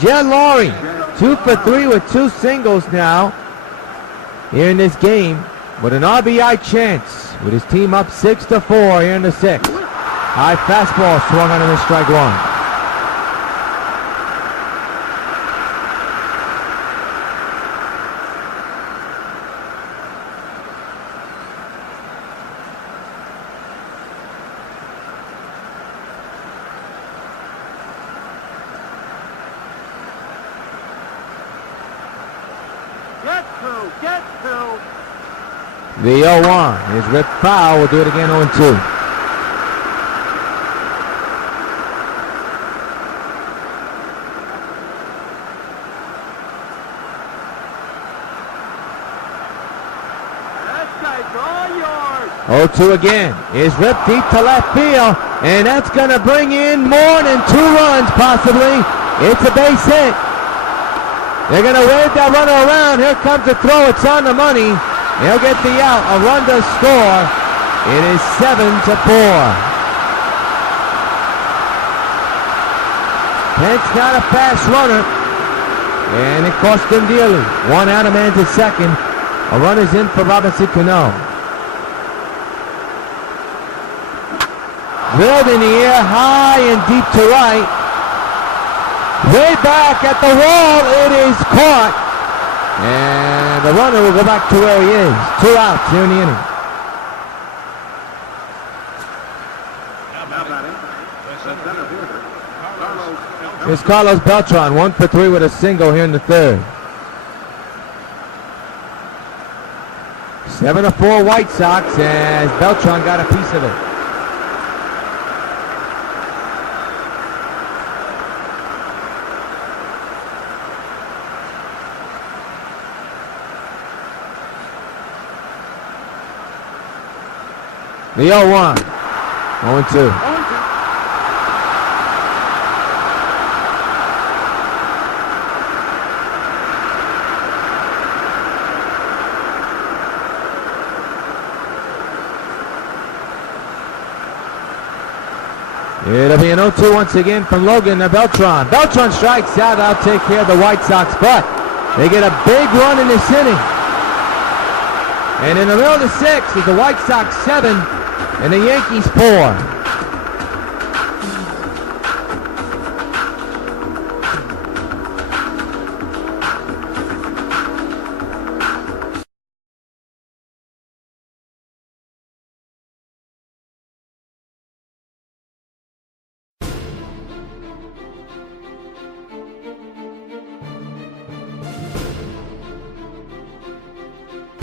Jed Laurie, 2 for 3 with 2 singles now here in this game, with an RBI chance with his team up 6-4 here in the 6th. High fastball swung on him as strike 1. The 0-1 is ripped foul. We'll do it again 0-2. That's 0-2 again. Is ripped deep to left field, and that's going to bring in more than 2 runs possibly. It's a base hit. They're going to wave that runner around. Here comes the throw. It's on the money. They'll get the out. A run to score. It is 7-4. Pence not a fast runner, and it cost them dearly. 1 out, a man to second. A run is in for Robinson Cano. Drilled in the air, high and deep to right. Way back at the wall. It is caught. And the runner will go back to where he is. 2 outs here in the inning. Here's Carlos Beltran, 1 for 3 with a single here in the 3rd. 7-4 White Sox as Beltran got a piece of it. The 0-1. 0-2. It'll be an 0-2 once again from Logan to Beltran. Beltran strikes out. I'll take care of the White Sox, but they get a big run in this inning. And in the middle of the 6th is the White Sox 7 and the Yankees 4.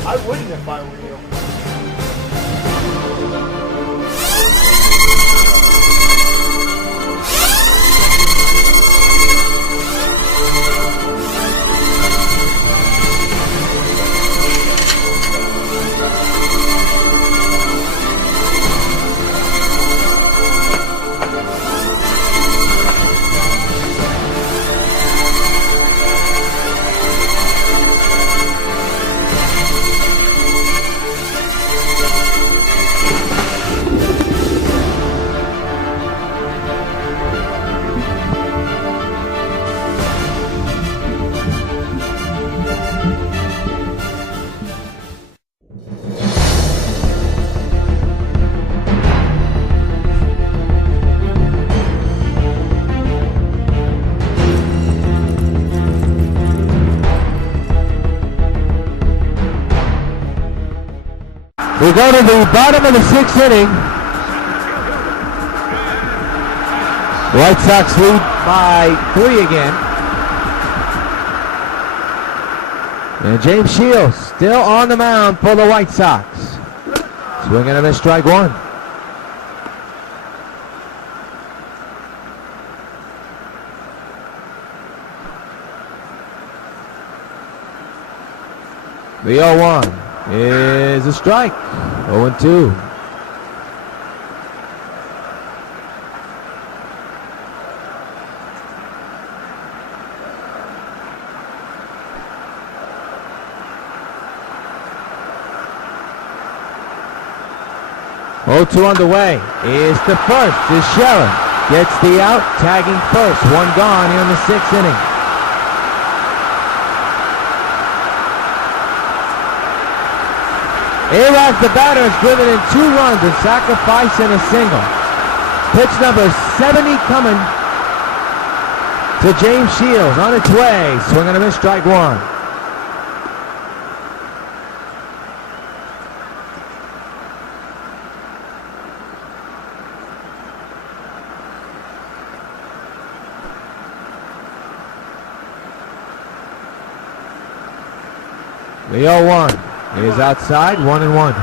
I wouldn't if I were you. We go to the bottom of the 6th inning. The White Sox lead by 3 again. And James Shields still on the mound for the White Sox. Swing and a miss, strike one. The 0-1 is a strike. 0-2. Oh, 2 underway. Is the first. Teixeira gets the out, tagging first. 1 gone here in the 6th inning. A-Rod, the batter, has driven in 2 runs, a sacrifice and a single. Pitch number 70 coming to James Shields on its way. Swing and a miss, strike one. The 0-1 is outside, 1-1.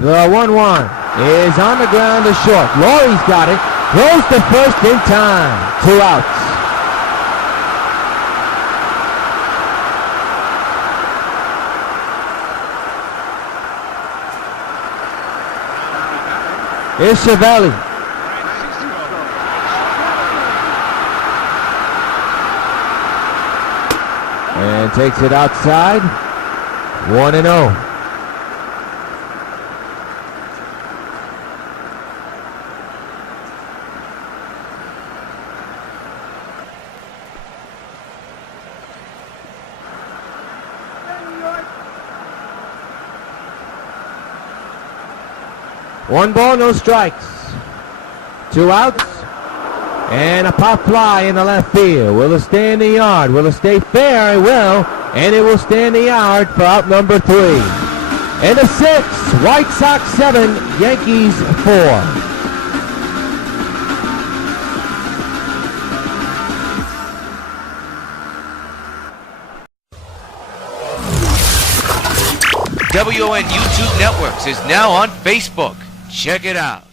The 1-1 is on the ground to short. Laurie's got it. Throws to first in time. 2 outs. Here's Cervelli. And takes it outside. 1-0. One ball, no strikes. 2 outs. And a pop fly in the left field. Will it stay in the yard? Will it stay fair? It will. And it will stay in the yard for out number 3. And the 6th, White Sox 7, Yankees 4. WON YouTube Networks is now on Facebook. Check it out.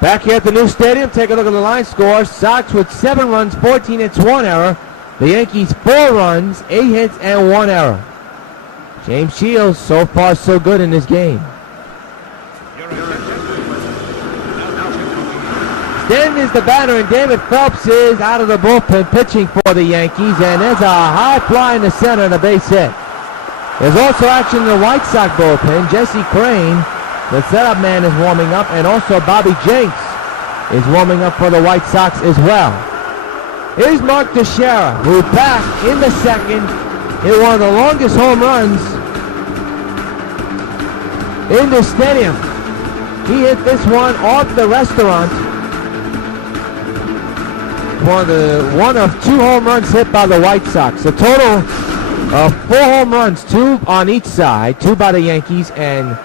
Back here at the new stadium, take a look at the line score. Sox with 7 runs, 14 hits, 1 error. The Yankees 4 runs, 8 hits, and 1 error. James Shields, so far so good in this game. Stanton is the batter, and David Phelps is out of the bullpen pitching for the Yankees, and there's a high fly in the center and a base hit. There's also action in the White Sox bullpen. Jesse Crane, the setup man, is warming up, and also Bobby Jenks is warming up for the White Sox as well. Here's Mark Teixeira, who back in the second hit one of the longest home runs in the stadium. He hit this one off the restaurant. One of 2 home runs hit by the White Sox. A total of 4 home runs, 2 on each side, 2 by the Yankees and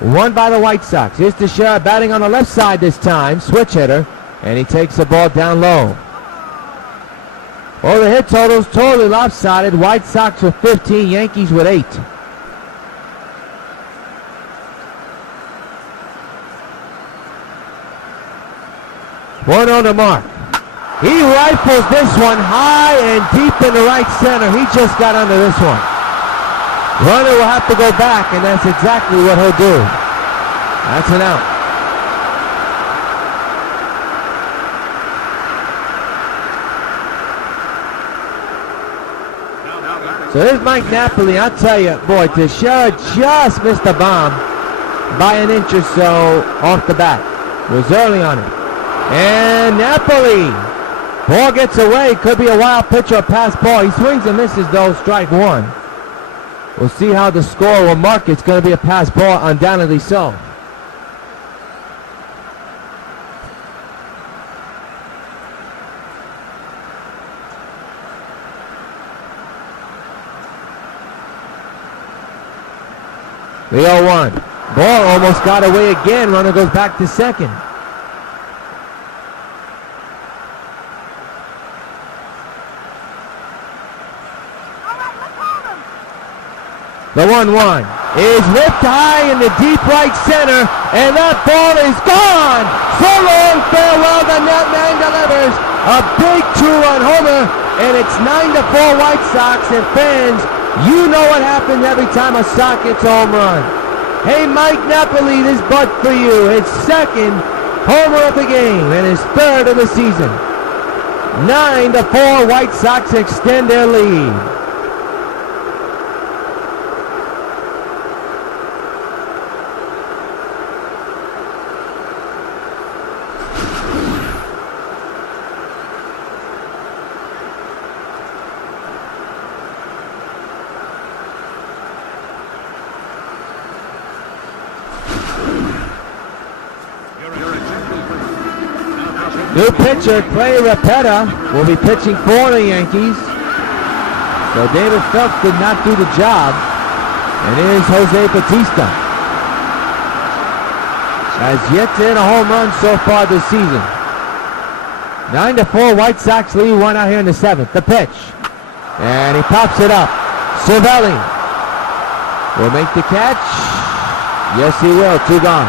1 by the White Sox. Here's Teixeira batting on the left side this time, switch hitter, and he takes the ball down low. Well, the hit total's totally lopsided. White Sox with 15, Yankees with 8. One on the mark. He rifles this one high and deep in the right center. He just got under this one. Runner will have to go back, and that's exactly what he'll do. That's an out. So here's Mike Napoli. I'll tell you, boy, Teixeira just missed the bomb by an inch or so off the bat. Was early on it. And Napoli. Ball gets away. Could be a wild pitch or a pass ball. He swings and misses, though. Strike one. We'll see how the score will mark. It's going to be a pass ball, undoubtedly so. The 0-1. Ball almost got away again. Runner goes back to second. The 1-1 is whipped high in the deep right center, and that ball is gone. So long, farewell. The net man delivers a big 2-run homer, and it's 9-4 White Sox. And fans, you know what happens every time a Sox gets a home run. Hey, Mike Napoli, this butt for you. His second homer of the game and his third of the season. 9-4 White Sox extend their lead. New pitcher, Clay Rapetta, will be pitching for the Yankees. So David Phelps did not do the job. And here's Jose Bautista. Has yet to hit a home run so far this season. 9-4 White Sox lead, one out here in the 7th. The pitch. And he pops it up. Cervelli will make the catch. Yes, he will. 2 gone.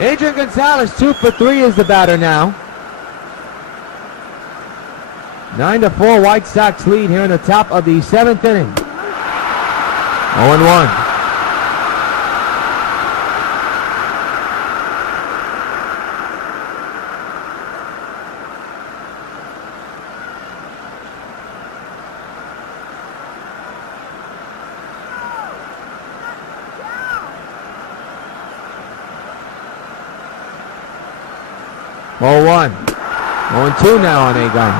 Adrian Gonzalez, 2 for 3 is the batter now. 9-4 White Sox lead here in the top of the 7th inning. 0-1. Oh, 1. 0-2 now on A-Gun.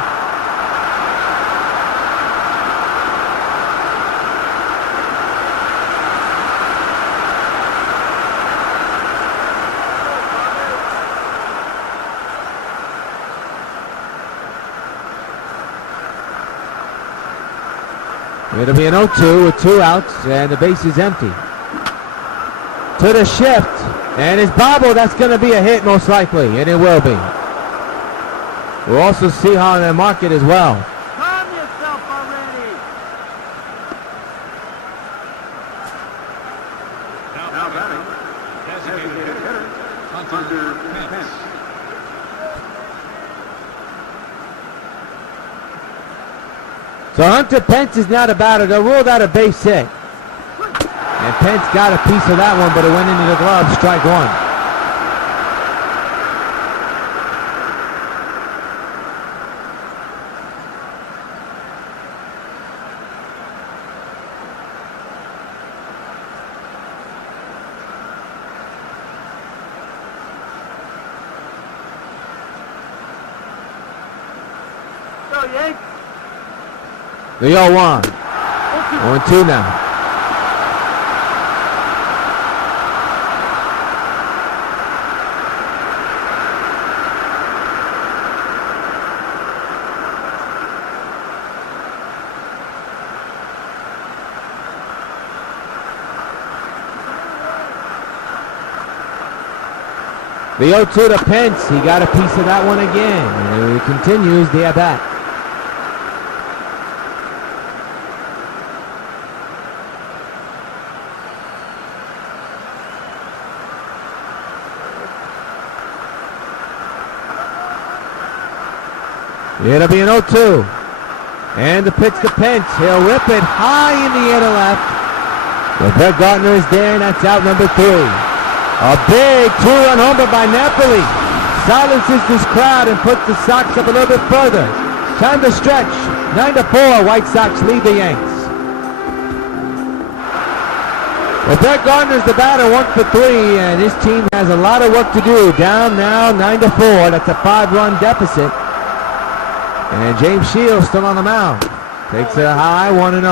It'll be an 0-2 with 2 outs, and the base is empty. To the shift, and his bobble, that's going to be a hit most likely, and it will be. We'll also see how they mark it as well. Calm yourself already. Now batting, designated hitter, Hunter Pence. So Hunter Pence is now the batter. They'll rule out a base hit. And Pence got a piece of that one, but it went into the glove. Strike 1. The 0-1. 0-2 now. The 0-2 to Pence. He got a piece of that one again. And he continues the at-bat. It'll be an 0-2. And the pitch to Pence. He'll rip it high in the air to left. But Brett Gardner is there, and that's out number 3. A big 2-run homer by Napoli. Silences this crowd and puts the Sox up a little bit further. Time to stretch. 9-4. White Sox lead the Yanks. Well, Brett Gardner's the batter, 1 for 3, and his team has a lot of work to do. Down now, 9-4. That's a 5-run deficit. And James Shields still on the mound. Takes a high 1-0.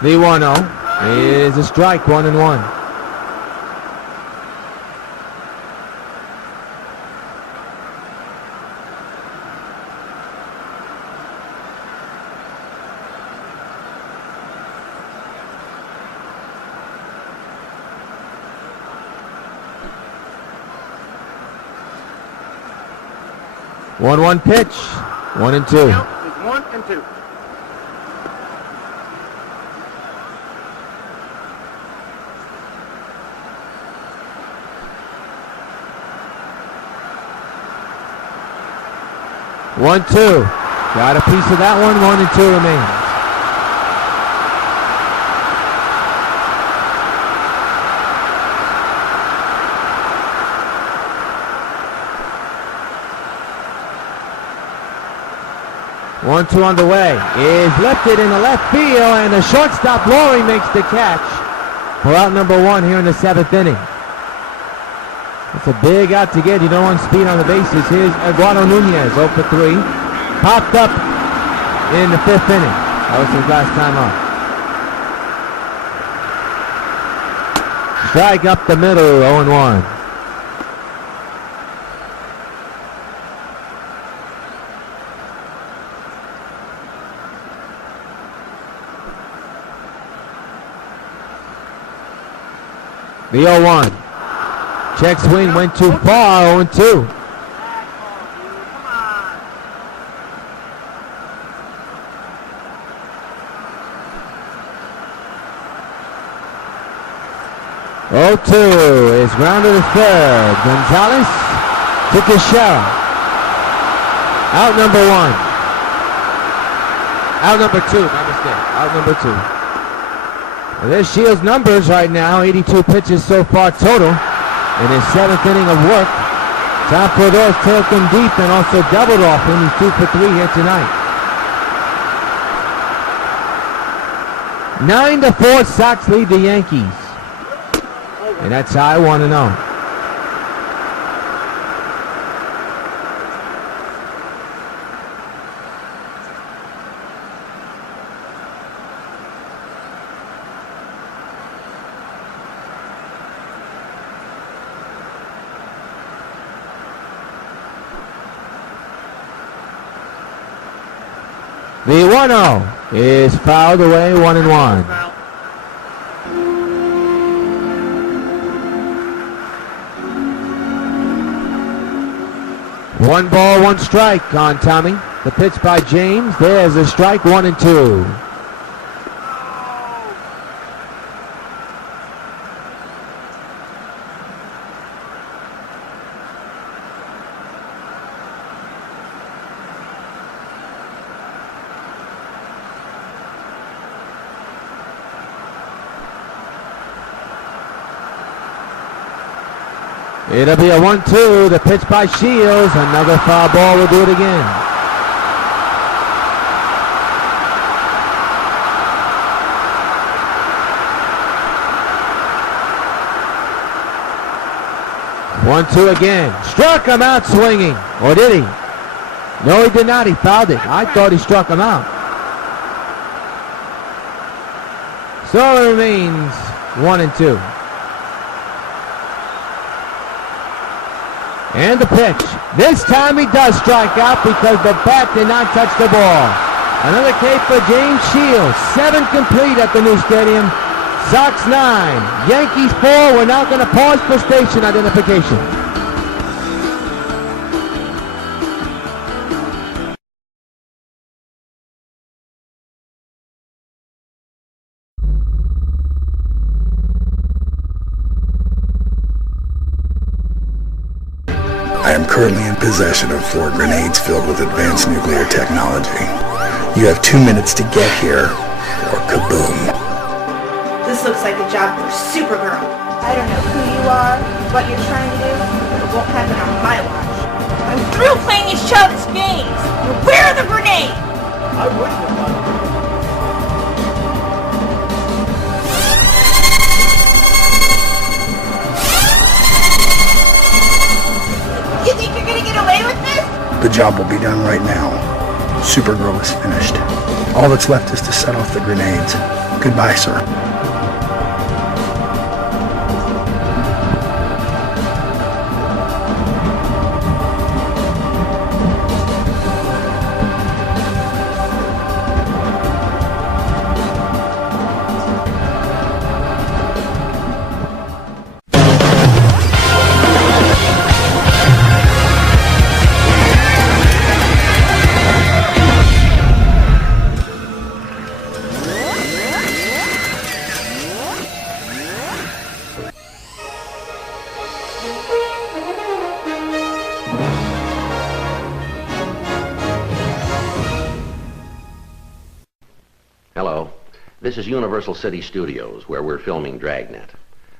The 1-0 is a strike, 1-1. One pitch, 1-2. 1-2. One, two. Got a piece of that one. 1-2 remains. One, two on the way. Is lifted in the left field, and the shortstop Laurie makes the catch for out number 1 here in the 7th inning. It's a big out to get. You don't want speed on the bases. Here's Eduardo Nunez, 0 for 3. Popped up in the 5th inning. That was his last time up. Strike up the middle, 0-1. The 0-1. Check swing went too far, 0-2. Is grounded to third. Gonzalez to Teixeira. Out number 1. Out number 2, my mistake. Out number 2. Well, there's Shields' numbers right now. 82 pitches so far total in his 7th inning of work. Tom Cordova tailed him deep and also doubled off him. He's 2 for 3 here tonight. 9-4, Sox lead the Yankees. And that's high, 1-0. The 1-0 is fouled away, 1-1. One ball, one strike on Tommy. The pitch by James. There's a strike, 1-2. It'll be a 1-2. The pitch by Shields. Another foul ball. Will do it again. One, two again. Struck him out swinging. Or did he? No, he did not. He fouled it. I thought he struck him out. So it remains 1-2. And the pitch. This time he does strike out because the bat did not touch the ball. Another K for James Shields. 7 complete at the new stadium. Sox 9, Yankees 4. We're now going to pause for station identification. I am currently in possession of 4 grenades filled with advanced nuclear technology. You have 2 minutes to get here, or kaboom. This looks like a job for Supergirl. I don't know who you are, what you're trying to do, but it won't happen on my watch. I'm through playing these childish games! Where are the grenades? I wouldn't have done it. You think you're gonna get away with this? The job will be done right now. Supergirl is finished. All that's left is to set off the grenades. Goodbye, sir. Hello, this is Universal City Studios, where we're filming Dragnet.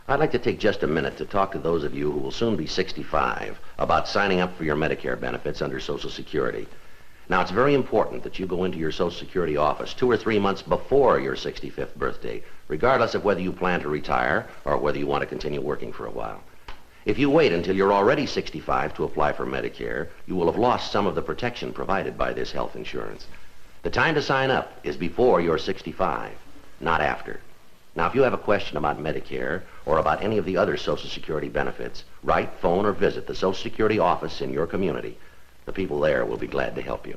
I'd like to take just a minute to talk to those of you who will soon be 65 about signing up for your Medicare benefits under Social Security. Now, it's very important that you go into your Social Security office 2 or 3 months before your 65th birthday, regardless of whether you plan to retire or whether you want to continue working for a while. If you wait until you're already 65 to apply for Medicare, you will have lost some of the protection provided by this health insurance. The time to sign up is before you're 65, not after. Now, if you have a question about Medicare or about any of the other Social Security benefits, write, phone, or visit the Social Security office in your community. The people there will be glad to help you.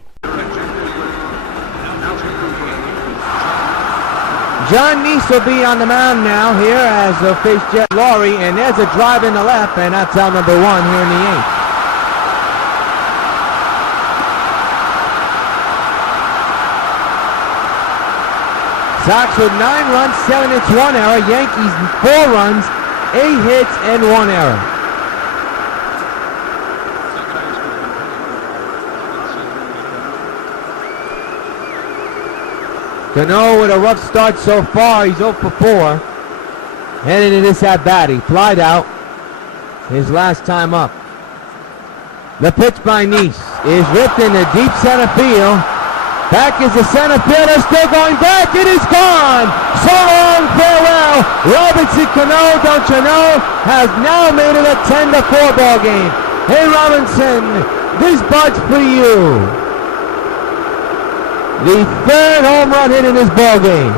John Neese will be on the mound now here as he'll face Jet Laurie, and there's a drive in the left, and that's out number 1 here in the 8th. Sox with 9 runs, 7 hits, 1 error. Yankees 4 runs, 8 hits, and 1 error. Cano with a rough start so far. He's 0 for 4. Heading into this at-bat. He flied out his last time up. The pitch by Neese is ripped into deep center field. Back is the center fielder, still going back. It is gone. So long, farewell. Robinson Cano, don't you know, has now made it a 10-4 ball game. Hey, Robinson, this bud's for you. The 3rd home run hit in this ball game.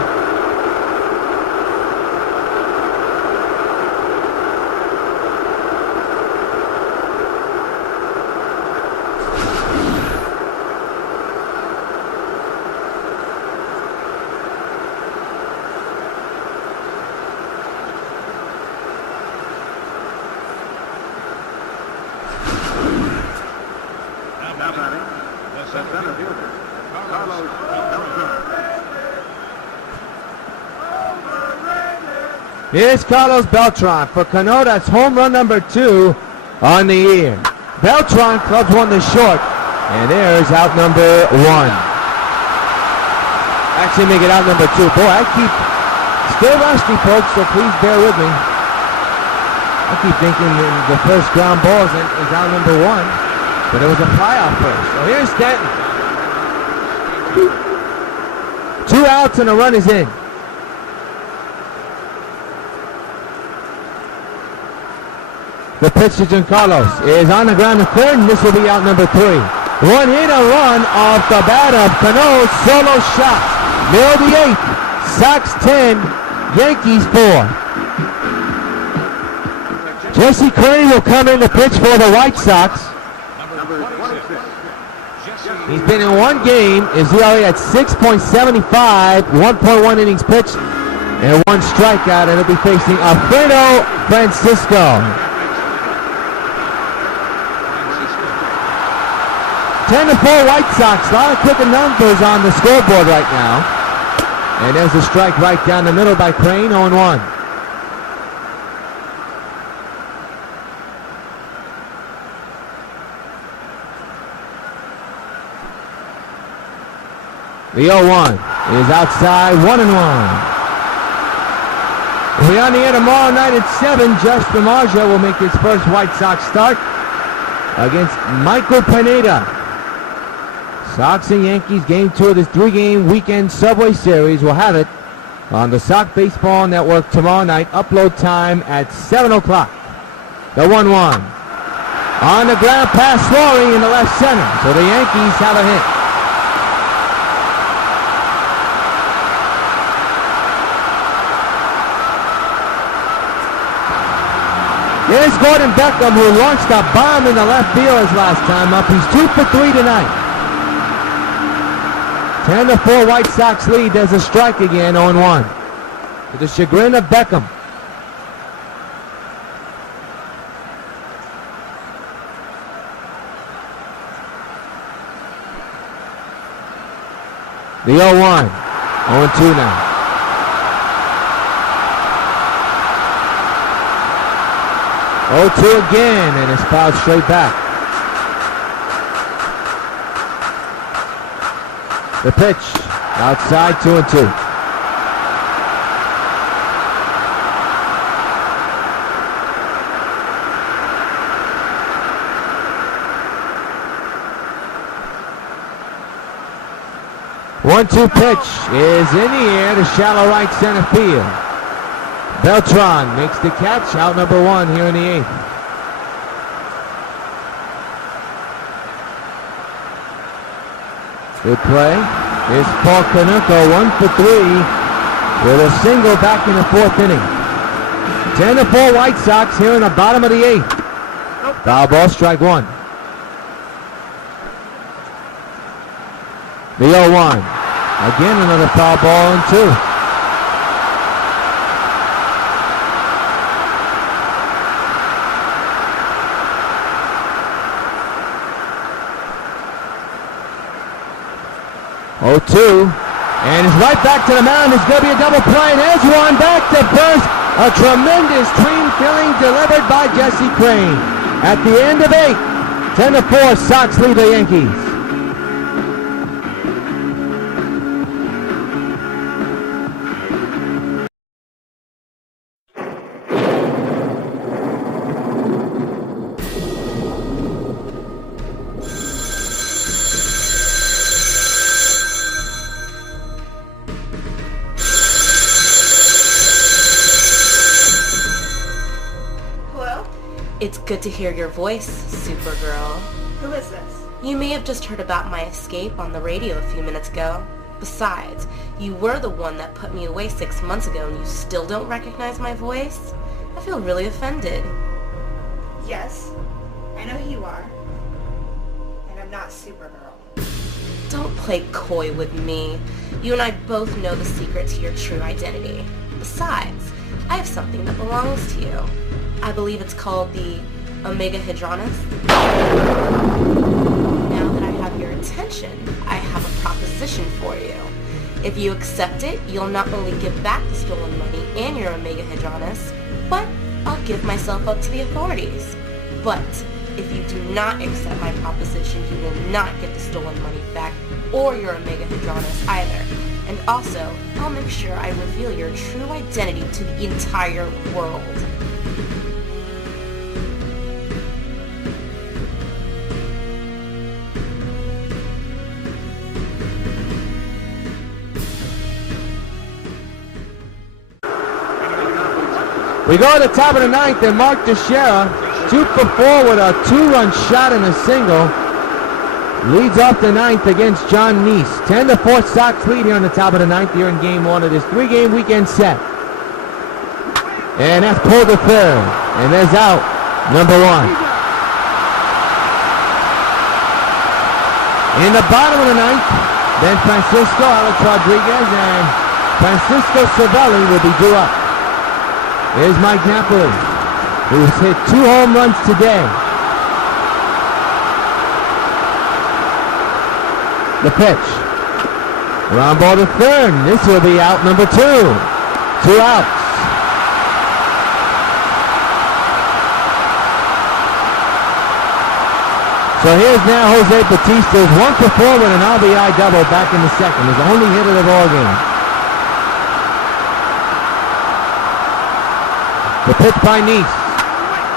Here's Carlos Beltran for Cano. That's home run number 2 on the year. Beltran clubs one to short, and there's out number 1. Actually make it out number 2. Boy, I keep still rusty, folks, so please bear with me. I keep thinking the first ground ball is out number 1, but it was a fly out first. So here's Stanton. 2 outs and a run is in. The pitch to Giancarlos is on the ground to 3rd, and this will be out number 3. 1 hit, a run off the bat of Cano, solo shot. Middle of the 8th, Sox 10, Yankees 4. Jesse Crane will come in to pitch for the White Sox. He's been in one game. His ERA at 6.75, 1.1 innings pitched, and one strikeout, and he'll be facing Alfredo Francisco. 10-4 White Sox. A lot of quicker numbers on the scoreboard right now. And there's a strike right down the middle by Crane, 0-1. The 0-1 is outside, 1-1. We'll be on the air tomorrow night at 7. Josh DiMaggio will make his first White Sox start against Michael Pineda. Sox and Yankees, Game 2 of this 3-game weekend Subway Series. We'll have it on the Sox Baseball Network tomorrow night. Upload time at 7 o'clock. The 1-1. On the ground pass, Slory in the left center. So the Yankees have a hit. Here's Gordon Beckham, who launched a bomb in the left field his last time up. He's 2 for 3 tonight. 10-4 White Sox lead. There's a strike again, 0-1. To the chagrin of Beckham. The 0-1. 0-2 now. 0-2 again, and it's fouled straight back. The pitch, outside, 2-2. One-two pitch is in the air to shallow right center field. Beltran makes the catch, out number 1 here in the 8th. Good play. Here's Paul Konerko, 1 for 3 with a single back in the 4th inning. 10-4 White Sox here in the bottom of the 8th. Foul ball, strike 1. The 0-1. Again, another foul ball and 2. And it's right back to the mound. It's going to be a double play. And there's one back to first. A tremendous dream killing delivered by Jesse Crane. At the end of 8, 10-4, Sox lead the Yankees. It's good to hear your voice, Supergirl. Who is this? You may have just heard about my escape on the radio a few minutes ago. Besides, you were the one that put me away 6 months ago and you still don't recognize my voice? I feel really offended. Yes, I know who you are. And I'm not Supergirl. Don't play coy with me. You and I both know the secret to your true identity. Besides, I have something that belongs to you. I believe it's called the Omega Hadronus. Now that I have your attention, I have a proposition for you. If you accept it, you'll not only give back the stolen money and your Omega Hadronus, but I'll give myself up to the authorities. But if you do not accept my proposition, you will not get the stolen money back or your Omega Hadronus either. And also, I'll make sure I reveal your true identity to the entire world. We go to the top of the 9th, and Mark Teixeira, 2 for 4 with a 2-run shot and a single, leads off the 9th against John Neese. 10-4 Sox lead here on the top of the 9th here in Game 1 of this 3-game weekend set. And that's pulled to third. And there's out number 1. In the bottom of the ninth, then Francisco, Alex Rodriguez, and Francisco Cervelli will be due up. Here's Mike Napoli, who's hit 2 home runs today. The pitch. Ground ball to third. This will be out number 2. 2 outs. So here's now Jose Bautista's 1 for 4 with an RBI double back in the second. His only hit of the ball game. The pitch by Nice.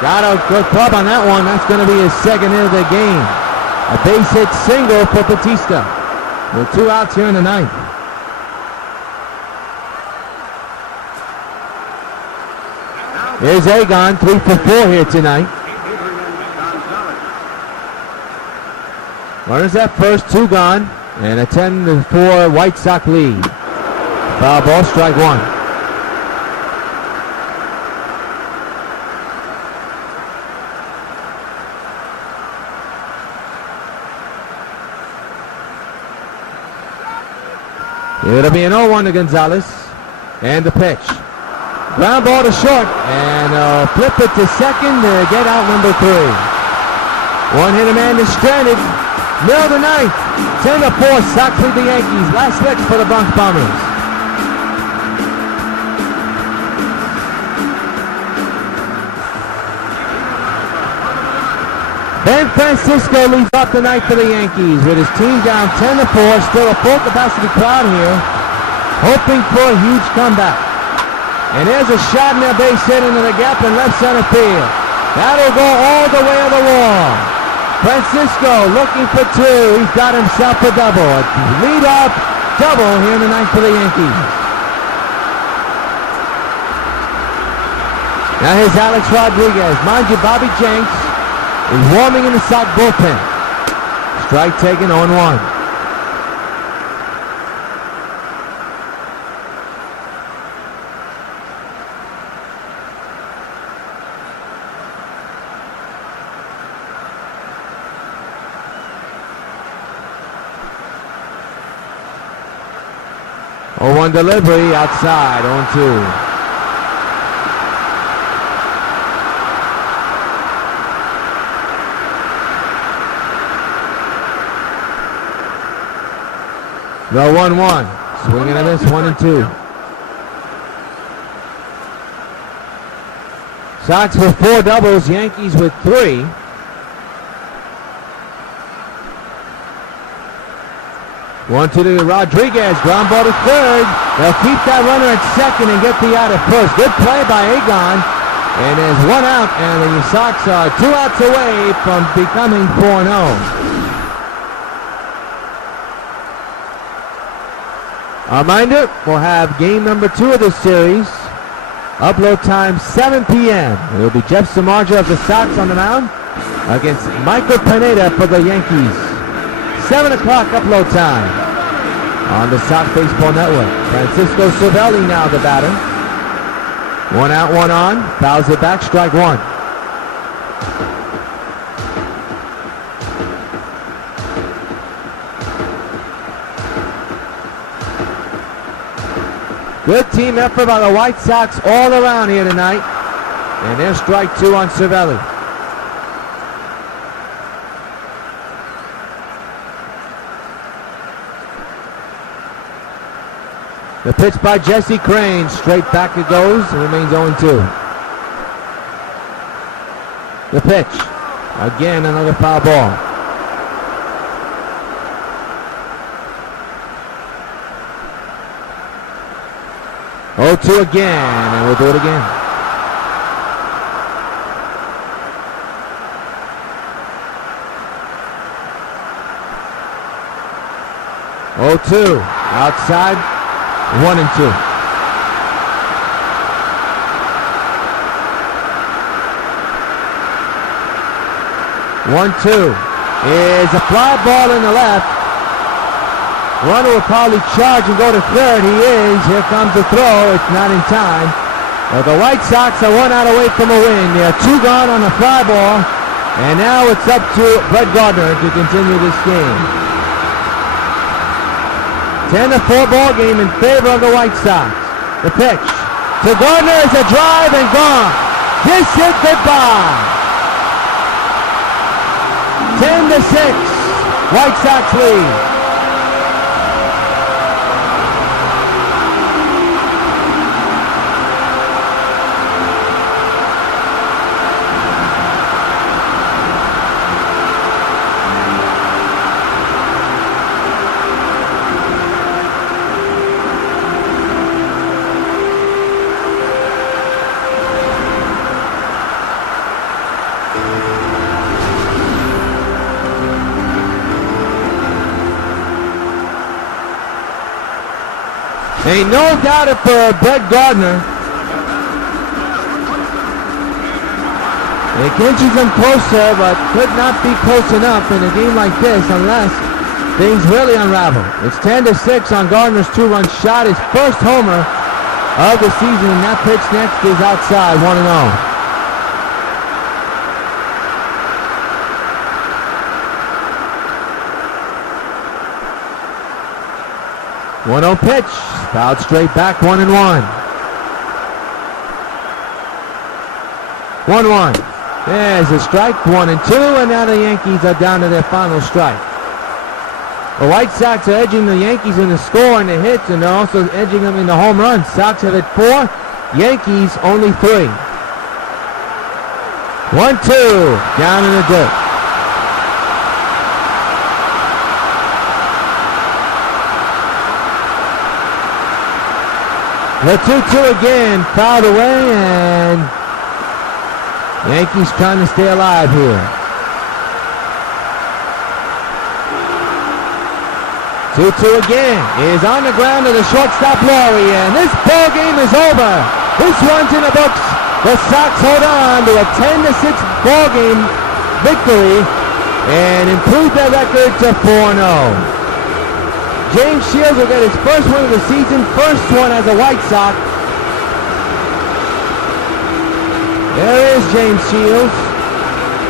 Got a good club on that one. That's going to be his second hit of the game. A base hit single for Bautista. With 2 outs here in the ninth. Here's Agon, 3 for 4 here tonight. Runners at first, 2 gone, and a 10-4 White Sox lead. Foul ball, strike 1. It'll be an 0-1 to Gonzalez, and the pitch. Ground ball to short, and flip it to second to get out number 3. One-hitter man is stranded. Middle of the ninth, 10-4, Sox lead the Yankees. Last licks for the Bronx Bombers. Ben Francisco leads off the night for the Yankees with his team down 10-4. Still a full capacity crowd here, hoping for a huge comeback. And there's a shot in their base hit into the gap in left center field. That'll go all the way to the wall. Francisco looking for 2. He's got himself a double. A lead-off double here in the ninth for the Yankees. Now here's Alex Rodriguez. Mind you, Bobby Jenks is warming in the Sox bullpen. Strike taken, 0-1. One delivery outside, 0-2. The 1-1. Swinging and a miss, 1-2. Sox with 4 doubles, Yankees with 3. One to the Rodriguez, ground ball to third. They'll keep that runner at second and get the out at first. Good play by Agon. And there's 1 out, and the Sox are 2 outs away from becoming 4-0. A reminder, we'll have game number 2 of this series. Upload time 7 p.m. It will be Jeff Samardzija of the Sox on the mound against Michael Pineda for the Yankees. 7 o'clock upload time on the Sox Baseball Network. Francisco Cervelli now the batter. 1 out, 1 on. Fouls it back, strike 1. Good team effort by the White Sox all around here tonight. And there's strike 2 on Cervelli. The pitch by Jesse Crane, straight back it goes, and remains 0-2. The pitch, again another foul ball. Oh, 2 again, and we'll do it again. Oh, 2 outside. 1-2. 1-2 is a fly ball in the left. Runner will probably charge and go to third. He is. Here comes the throw. It's not in time. Well, the White Sox are 1 out away from a win. They are 2 gone on a fly ball. And now it's up to Brett Gardner to continue this game. 10-4 ball game in favor of the White Sox. The pitch to Gardner is a drive and gone. Kiss it goodbye. 10-6. White Sox lead. Ain't no doubt it for Brett Gardner. It inches him closer, but could not be close enough in a game like this unless things really unravel. It's 10-6 on Gardner's 2-run shot, his first homer of the season, and that pitch next is outside, 1-0. 1-0 pitch, fouled straight back, 1-1. 1-1. There's a strike, 1-2, and now the Yankees are down to their final strike. The White Sox are edging the Yankees in the score and the hits, and they're also edging them in the home runs. Sox have hit 4, Yankees only 3. 1-2, down in the dirt. The 2-2 again, fouled away, and Yankees trying to stay alive here. 2-2 again is on the ground to the shortstop Laurie, and this ball game is over. This one's in the books. The Sox hold on to a 10-6 ball game victory and improve their record to 4-0. James Shields will get his first win of the season, first one as a White Sox. There is James Shields.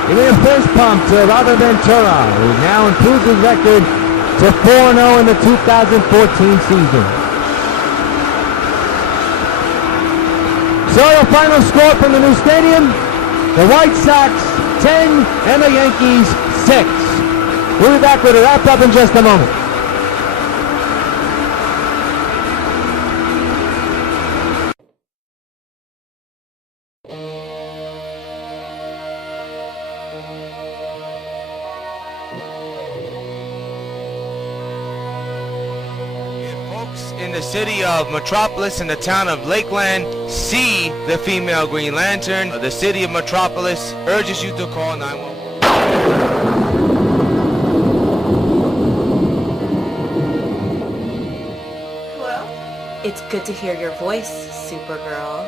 Giving a fist pump to Robert Ventura, who now improves his record to 4-0 in the 2014 season. So the final score from the new stadium, the White Sox 10 and the Yankees 6. We'll be back with a wrap-up in just a moment. In the city of Metropolis, in the town of Lakeland, see the female Green Lantern. The city of Metropolis urges you to call 911. Hello? It's good to hear your voice, Supergirl.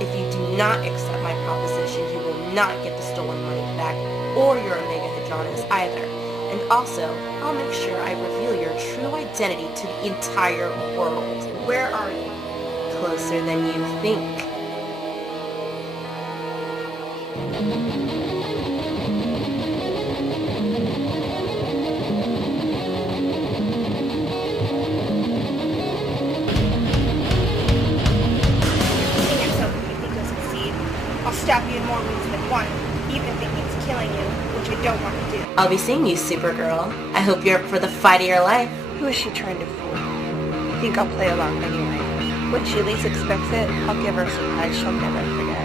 If you do not accept my proposition, you will not get the stolen money back or your Omega Hadronis either. And also, I'll make sure I reveal your true identity to the entire world. Where are you? Closer than you think. Beating yourself when you think you'll succeed. I'll stab you in more ways than one, even if it means killing you, which I don't want to do. I'll be seeing you, Supergirl. I hope you're up for the fight of your life. Who is she trying to fool? I think I'll play along anyway. When she least expects it, I'll give her a surprise she'll never forget.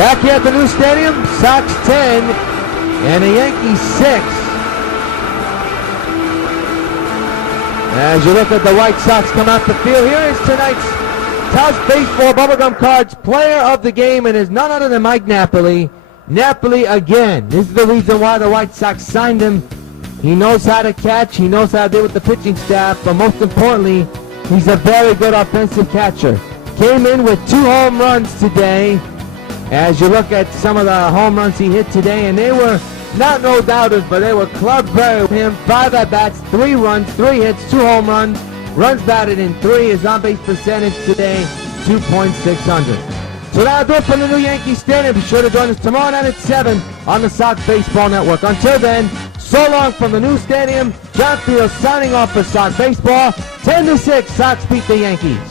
Back here at the new stadium, Sox 10 and the Yankees 6. As you look at the White Sox come out the field, here is tonight's Towels Baseball Bubblegum Cards player of the game, and is none other than Mike Napoli. Napoli again. This is the reason why the White Sox signed him. He knows how to catch, he knows how to deal with the pitching staff, but most importantly, he's a very good offensive catcher. Came in with 2 home runs today. As you look at some of the home runs he hit today, and they were not no doubters, but they were clubbed very with him. 5 at-bats, 3 runs, 3 hits, 2 home runs. Runs batted in 3. His on-base percentage today, 2.600. So that'll do it from the new Yankee Stadium. Be sure to join us tomorrow night at 7 on the Sox Baseball Network. Until then, so long from the new stadium. John Field signing off for Sox Baseball. 10-6, Sox beat the Yankees.